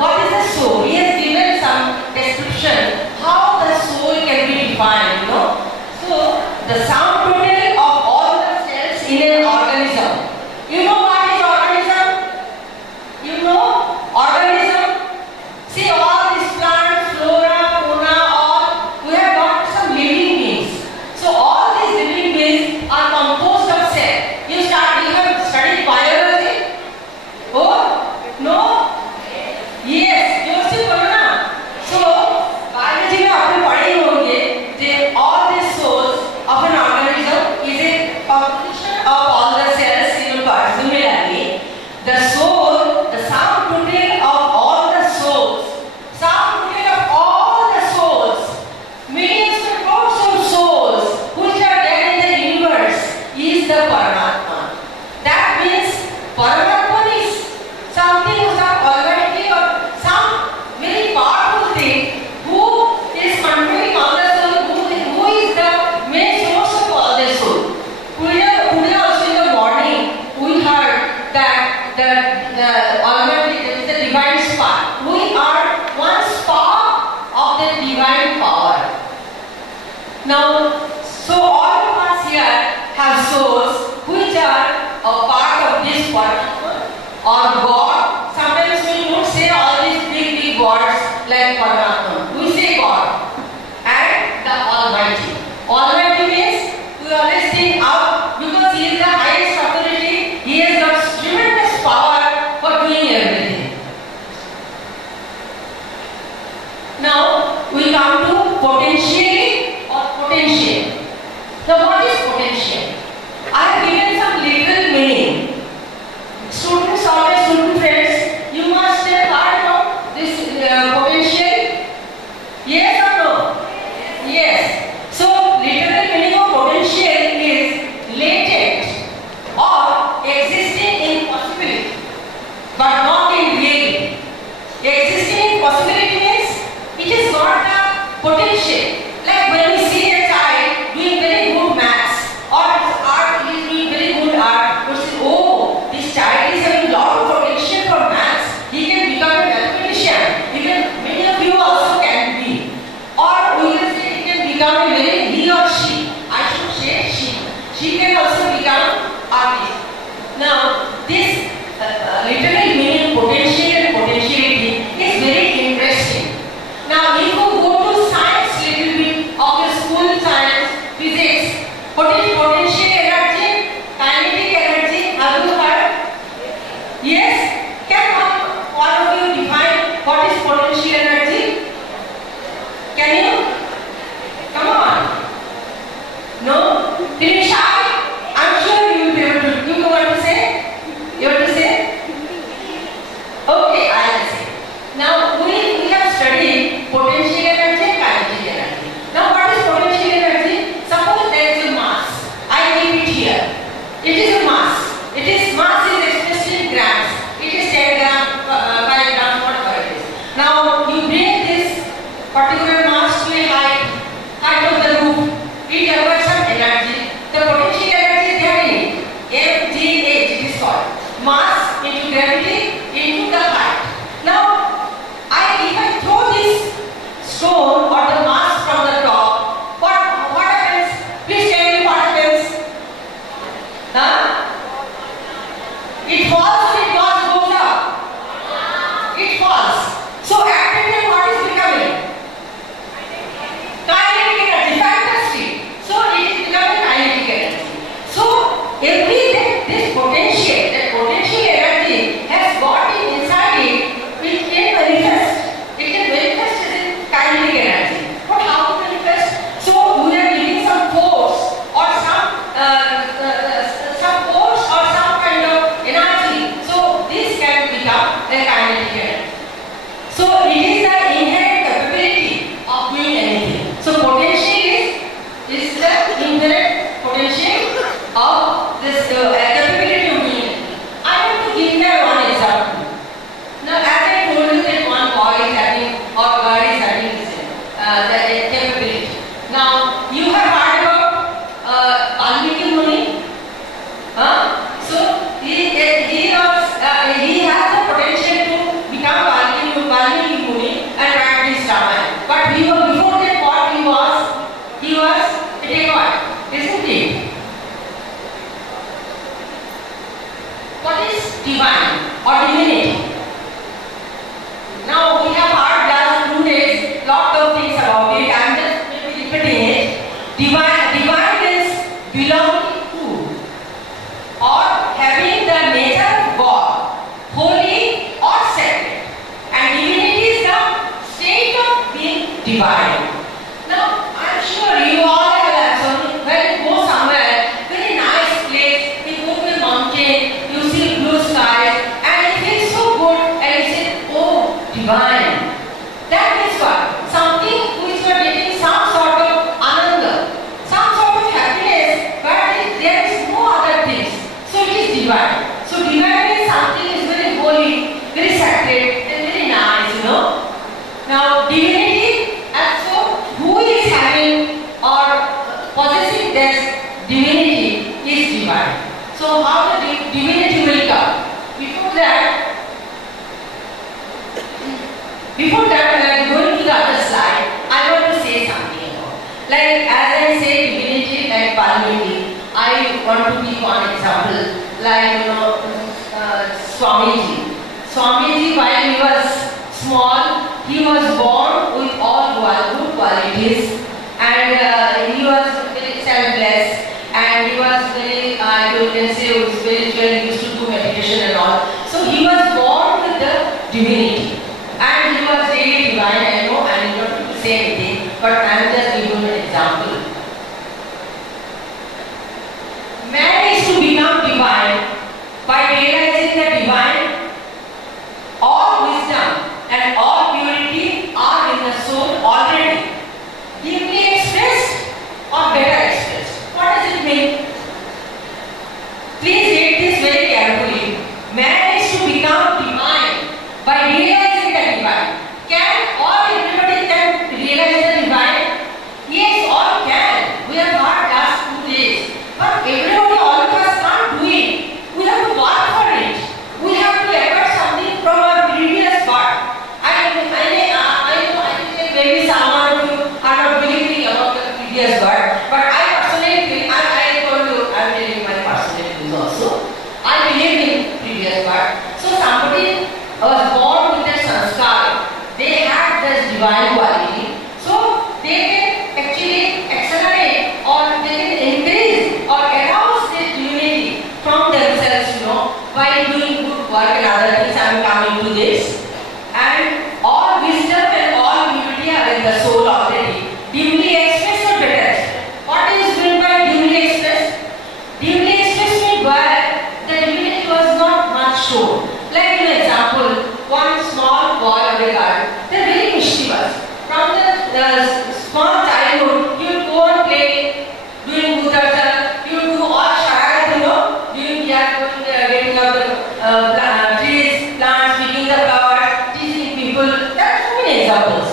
what is the soul? He has given some description how the soul can be defined. You know, so the sum total of all the cells in an organism. You know what is organism? You know organism. See all these plants, flora, fauna, all we have got some living beings. So all these living beings are composed of cells. You have studied biology? Oh no? Yes, you see corona. So biology में आपने पढ़े होंगे that all these cells of an organism is a composition of all the cells in a part. Similarly, the soul, the sum total of all the souls, sum total of all the souls, millions of crores of souls which are there in the universe is the Paramatma. That means Paramatma is something who is almighty or some very powerful thing who is controlling all the soul, who is the main source of all the soul. Today also in the morning we heard that the almighty, the divine spark. We are one spark of the divine power. Now, so all of us here have souls which are a part of this Paramatma or God a kinetic energy. So it is the inherent capability of doing anything. So potential is the inherent potential of this capability of doing anything. I want to give you one example. Now, as I told you that one boy is having or girl is having this capability. Now, you have heard about Valmiki Muni. So he has the potential to become Valmiki Muni and write this Ramayana. But before that, what he was a dacoit, isn't he? What is divine or divinity? Now we have heard last 2 days lot of things about it. I am just repeating it. Divine is belonging to or having the nature of God, holy or sacred. And divinity is the state of being divine. Now I am sure you all have learned when you go somewhere, very nice place, you go to a mountain, you see blue skies, and it feels so good, and you say, oh, divine. That means what? Something which you are getting some sort of ananda, some sort of happiness, but there is no other things. So it is divine. So divine is something is very holy, very sacred, and very nice, you know. Now divinity, and so who is having or possessing this divinity is divine. So how the divinity will come? Before that, going to the other slide, I want to say something about. Like as I say divinity and Valmiki, I want to give one example. Like Swamiji. Swamiji, while he was small, he was born with all good qualities, and he was very selfless, and he was very, you can say, spiritual, used to do meditation and all. So he was born with the divinity. And he was really divine, I know, and you don't need to say anything, but I am just giving you an example. Man is to become divine by realizing the divine. All wisdom and all purity are in the soul already, deeply expressed or better expressed. What does it mean? Please read this very carefully. Man is to become divine by realizing the divine. Can all everybody can realize the divine? Yes, all can. We have heard last 2 days. But everybody, all of us can't do it. We have to work for it. We have to effort something from our previous part. I think maybe someone of you are not believing about the previous part. But I personally feel, I told you, I am telling my personal views also. I believe in previous part. So somebody was born with that sanskar, they had this divine quality, so they can actually accelerate or they can increase or arouse this divinity from themselves, by doing good work and other things. I am coming to this. And all wisdom and all purity are in the soul already, dimly expressed or better expressed. What is meant by dimly expressed? Dimly expressed means where the divinity was not much shown. Like an example, one small boy or a girl, they are very mischievous. From the small childhood, you go and play, doing Buddha, you do all shararat, doing getting up the trees, plants, picking the flowers, teaching people. There are so many examples.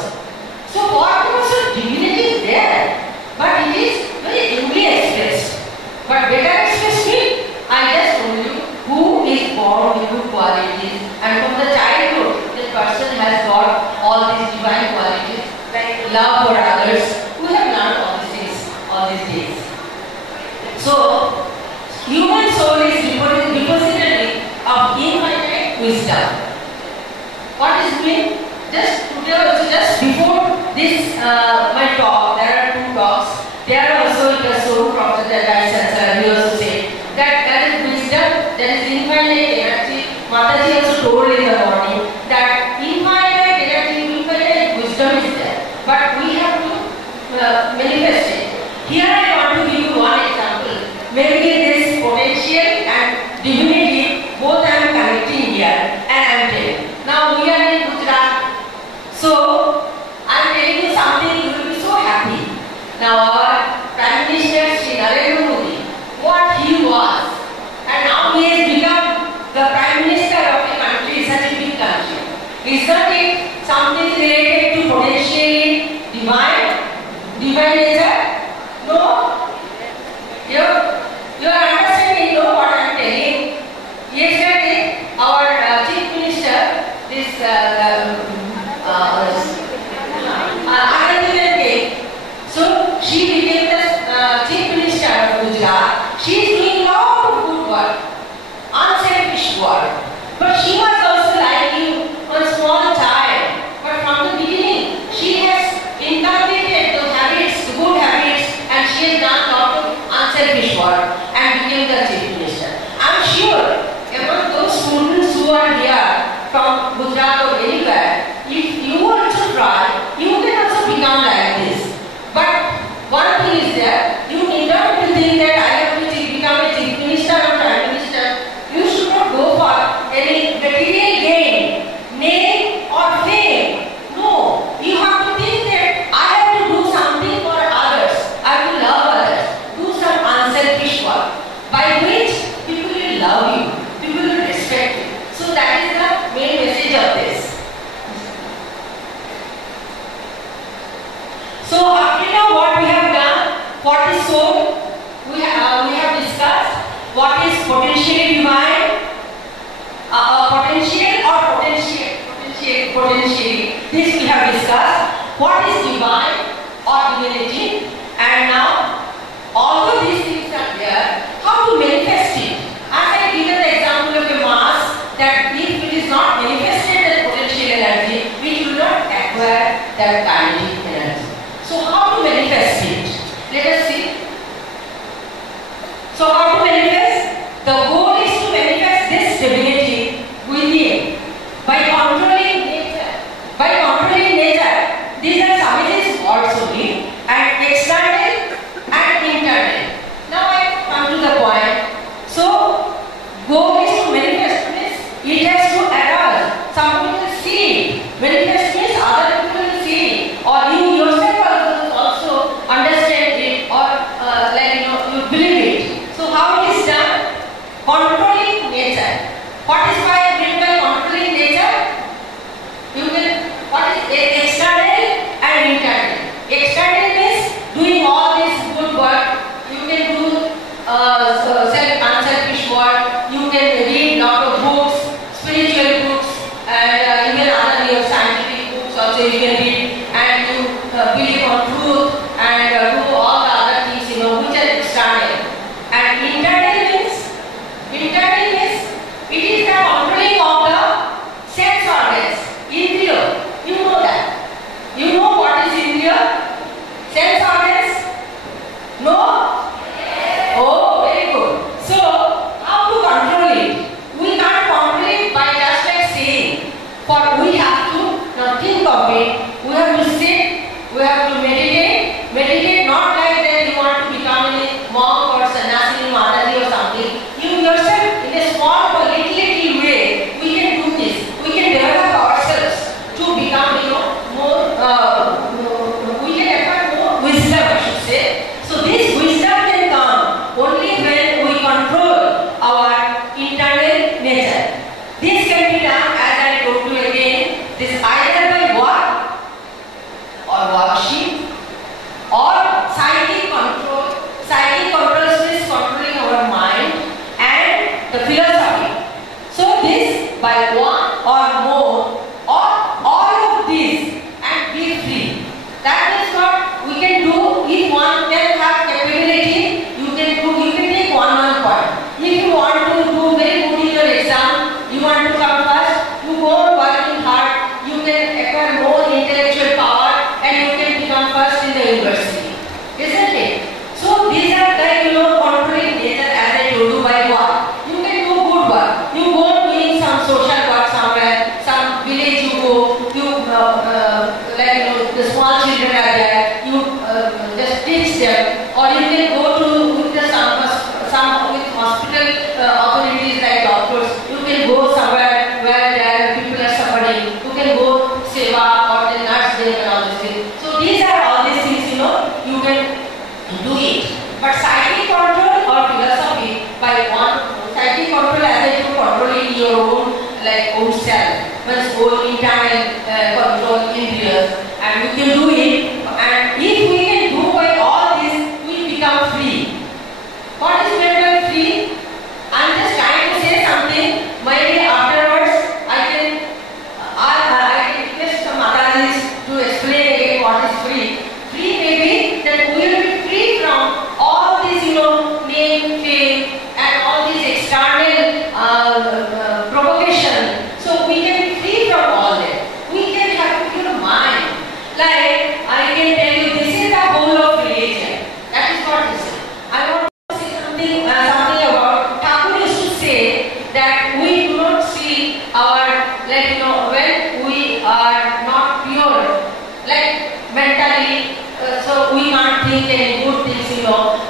So what was the divinity is there, but it is very dimly expressed. But better expressed means, I just told you, who is born with good qualities, and from the childhood the person has got all these divine qualities like love for others. We have learned all these things all these days. So human soul is repository of infinite wisdom. What is mean? Just today also, just before this my talk, there are 2 talks. There also the soul Professor Jai he also said that there is wisdom, there is infinite energy. Mataji also told in the morning that infinite energy, infinite wisdom is there. But we have to Isn't it something related to potentially divine nature? No? You are understanding what I am telling. Yesterday, our Chief Minister, this so she became the Chief Minister of Gujarat. She is doing a lot of good work, unselfish work. But she was also like you, a small child. But from the beginning, she has inculcated the habits, the good habits, and she has done a lot of unselfish work and became the Chief Minister. I am sure among those students who are here from Gujarat or anywhere, if you also try, you can also become like this. But one thing is there, you need not to think that I have to become a Chief Minister or Prime Minister. You should not go for any material gain, name or fame. No, you have to think that I have to do something for others. I have to love others. Do some unselfish work by which people will love you, people will respect you. So that is the main message of this. So after now what we have done, what is soul, we have discussed what is potentially divine, potentially. This we have discussed. What is divine or divinity? And now, although these things are there, how to manifest it? As I given the example of a mass, that if it is not manifested as potential energy, it will not acquire that kinetic energy. So how to manifest it? Let us see. So how to manifest? The goal is to manifest this stability within by controlling nature. By controlling nature, these are summations also be and external and internal. Now I come to the point. So goal is to manifest means it has to arouse. Some people see it. Manifest means other people will see it, or you yourself also understand it, or you believe it. So how it is done? Controlling nature. What is by controlling nature? You can, what is external and internal. External means doing all this good work. You can do unselfish work. You can read lot of books, spiritual books, and even other scientific books also you can read, and you believe on truth and do all the other things which are external. And internal means it is the controlling of the sense organs, indriya. You know that. You know what is indriya? Sense organs? No? Yes. Oh, very good. So, how to control it? We can't control it by just like saying. For we have to now think of it. We have to sit, we have to meditate. Meditate not like that you want to become a monk or sannyasi, Mataji or something. You yourself in a small or little way, we can do this. We can develop ourselves to become more, we can acquire more wisdom, I should say. So this wisdom can come only when we control our internal nature. This can be done, as I told you again, this either by work or worksheet and we can do it. And if we can do by all this, we become free. What is meant by free? I'm just trying to say something. Maybe afterwards I can request some Matajis to explain again what is free. Free may be that we will be free from all this, name, fame, and all this external propagation. So we can be free from all that. We can have a pure mind. Like I can tell you, this is the whole of religion. That is what this is. I want to say something about Thakur used to say that we do not see our, when we are not pure, mentally, so we can't think any good things,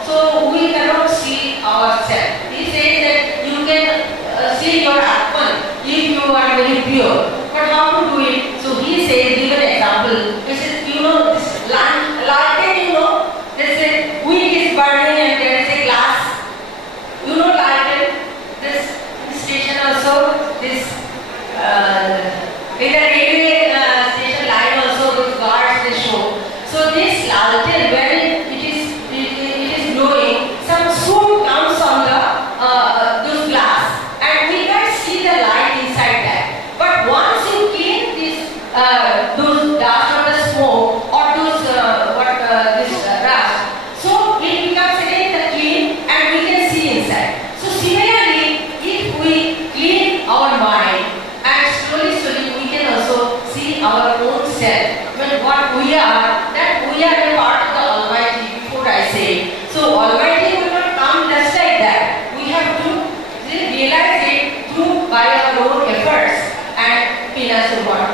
so we cannot see ourselves. He says that you can see your Atman if you are very pure. But how to do it? So he says, give an example. He says, this lantern, there's a wick is burning and there is a glass. Lantern, this station also, this in the railway station line also, those guards they show. So this lantern, when it is glowing, some soot comes on those glass, and we can't see the light inside that. But once you clean this, those dust or the smoke or those rust, so it becomes again the clean, and we can see inside. So similarly, if we clean our mind, and slowly we can also see our own self. When what we are, that we are a part of the Almighty. Before I say, so Almighty will not come just like that. We have to realize it through by our own efforts and penance of God.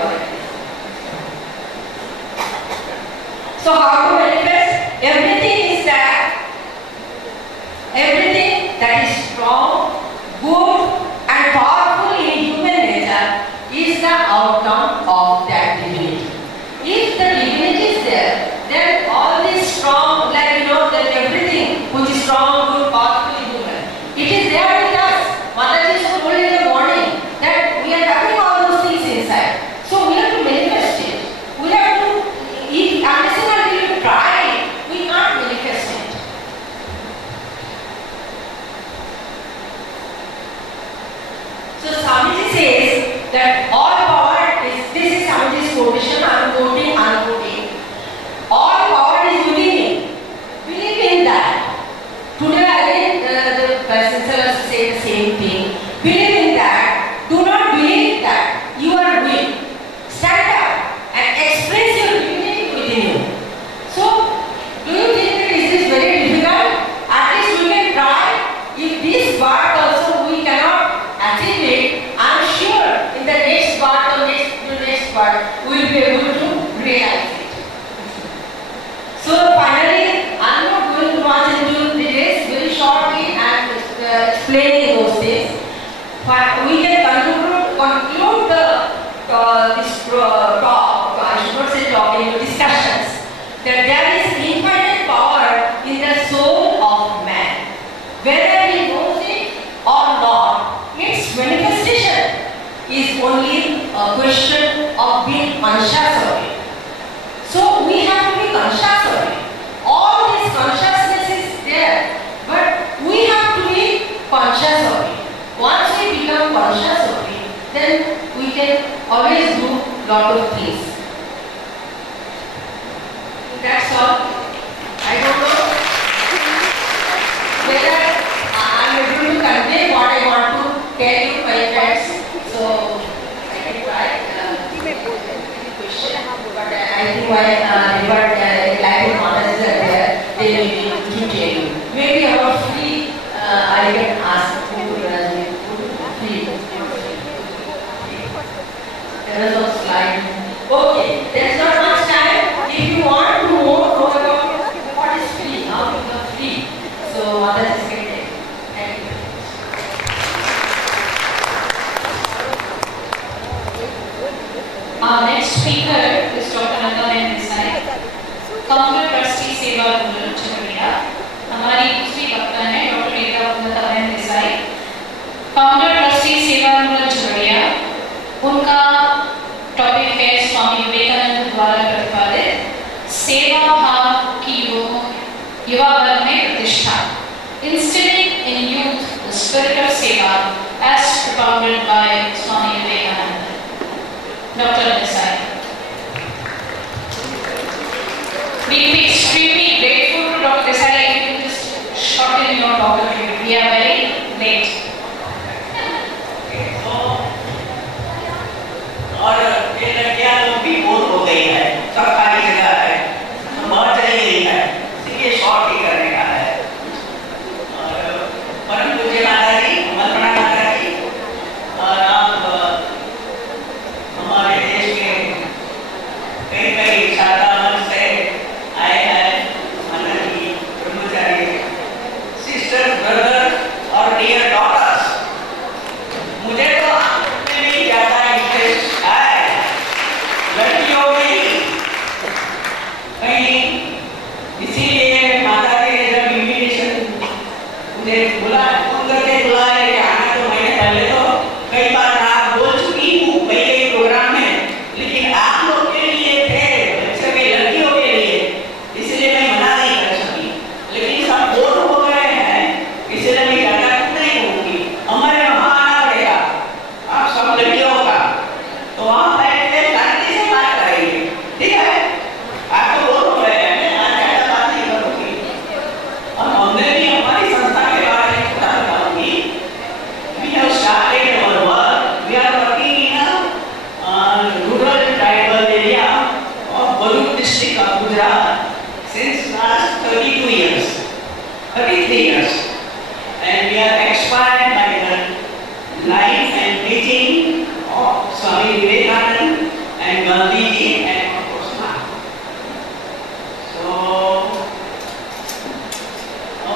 So how to manifest? Everything that is strong, good, and powerful in human nature is the outcome of that divinity. If the divinity is there, then all this strong, that everything which is strong, good, powerful in human, it is there with us. Mataji told in the morning that we are having all those things inside. So we have to manifest it. We have to, unless we try, we can't manifest it. So Swamiji says that all power is, this is Swamiji's quotation, I am quoting, all power is within me. Believe in that. Today again the Chancellor say the same thing. Believe in that. Do not believe that you are weak. Stand up and express your divinity within you. So, do you think that this is very difficult? At least we can try. If this part also we cannot achieve it, I am sure in the next part or next part we will be able to realize it. So finally, I am not going to much into details. Very shortly I am explaining those things. We can conclude this talk, I should not say talk, discussions, that there is infinite power in the soul of man. Whether he knows it or not, its manifestation is only a question of being conscious of it. So we have to be conscious of it. All this consciousness is there, but we have to be conscious of it. Once we become conscious of it, then we can always do a lot of things. That's all. I don't know whether I am able to convey what I want to tell you, my friends. So I can try question, but I think my life models are there. They will be able to tell you. Maybe about free, I can ask you free. There is no slide. Okay, there is not much time. If you want to know about what is free, how to become free. So that is great. Thank you. Our next speaker is Dr. Nagaben Desai, Founder Trustee सेवा मंडल चकरिया. हमारी दूसरी वक्ता है doctor नगाben Desai, Founder Trustee सेवा मंडल चकरिया. उनका topic है स्वामी विवेकानंद द्वारा प्रतिपादित founded by Swami Vivekananda. Dr. Desai. We'll be extremely grateful to Dr. Desai if you could just shorten your talk a little. We are very late. और ये लड़कियां लोग भी बोर हो गई है, सब खाली जगह है, बहुत चली गई है, इसलिए शॉर्ट ही करने का है। और परम पूज्य माता जी, मलपना माता जी, और आप हमारे देश के कई शाखा मंच से आए हैं, माता जी, ब्रह्मचारी, सिस्टर, ब्रदर और डियर डॉटर्स, मुझे तो आपने भी ज्यादा इंटरेस्ट लड़कियों में कहीं, इसीलिए माता जी ने जब इन्विटेशन मुझे बुलाए कि आना, तो मैंने पहले तो कई बार आप बोल चुकी हूँ कई प्रोग्राम में, लेकिन आप लोग के लिए थे, सभी लड़कियों के लिए, इसलिए मैं मना नहीं कर सकी, लेकिन सब बोर हो गए हैं, इसलिए मैं ज्यादा नहीं कहूँगी। हमारे वहाँ आना पड़ेगा आप सब लड़कियों का, तो वहाँ ठीक है, आप तो बोल हो रहे हैं, मैं आज ज़्यादा बात नहीं करूँगी, और हमने भी हमारी संस्था के बारे में थोड़ा बताऊँगी। We have started our work. We are working in a rural tribal area of Bharuch district of Gujarat since last 32 years, 33 years, and we are inspired by the life and teaching of Swami Vivekananda and Gandhi ji and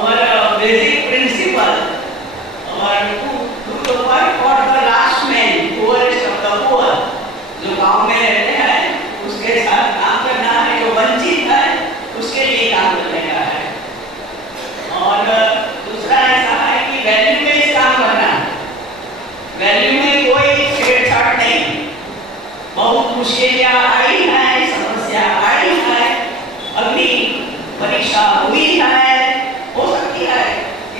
our basic principle, our to work for the last man, poorest of the poor, जो गांव में रहते हैं उसके साथ काम करना है, जो वंचित है उसके लिए काम करने का है। और दूसरा ऐसा है कि वैल्यू बेस्ड काम करना, वैल्यू में कोई छेड़छाड़ नहीं। बहुत मुश्किलें आई है, समस्या आई है, अभी परीक्षा हुई है, हो सकती है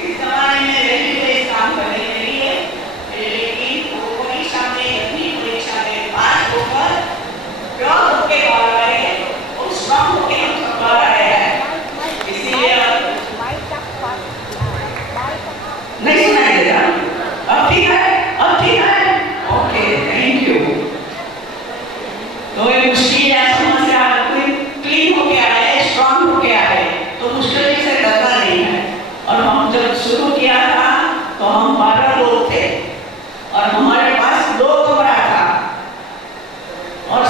इस जमाने में वैल्यू बेस्ड काम करने के लिए, लेकिन वो परीक्षा में अपनी परीक्षा में पास होकर प्योर होके बाहर आए और स्ट्रॉन्ग होके हम सब बाहर आए हैं। इसीलिए नहीं सुनाई देता, अब ठीक है, अब ठीक है, ओके, थैंक यू। तो ये मुश्किल है, समस्या कोई क्लीन होके आए, स्ट्रॉन्ग होके आए, तो मुश्किल से डरना नहीं है। और हम जब शुरू किया था तो हम 12 लोग थे और हमारे पास 2 कमरा था, और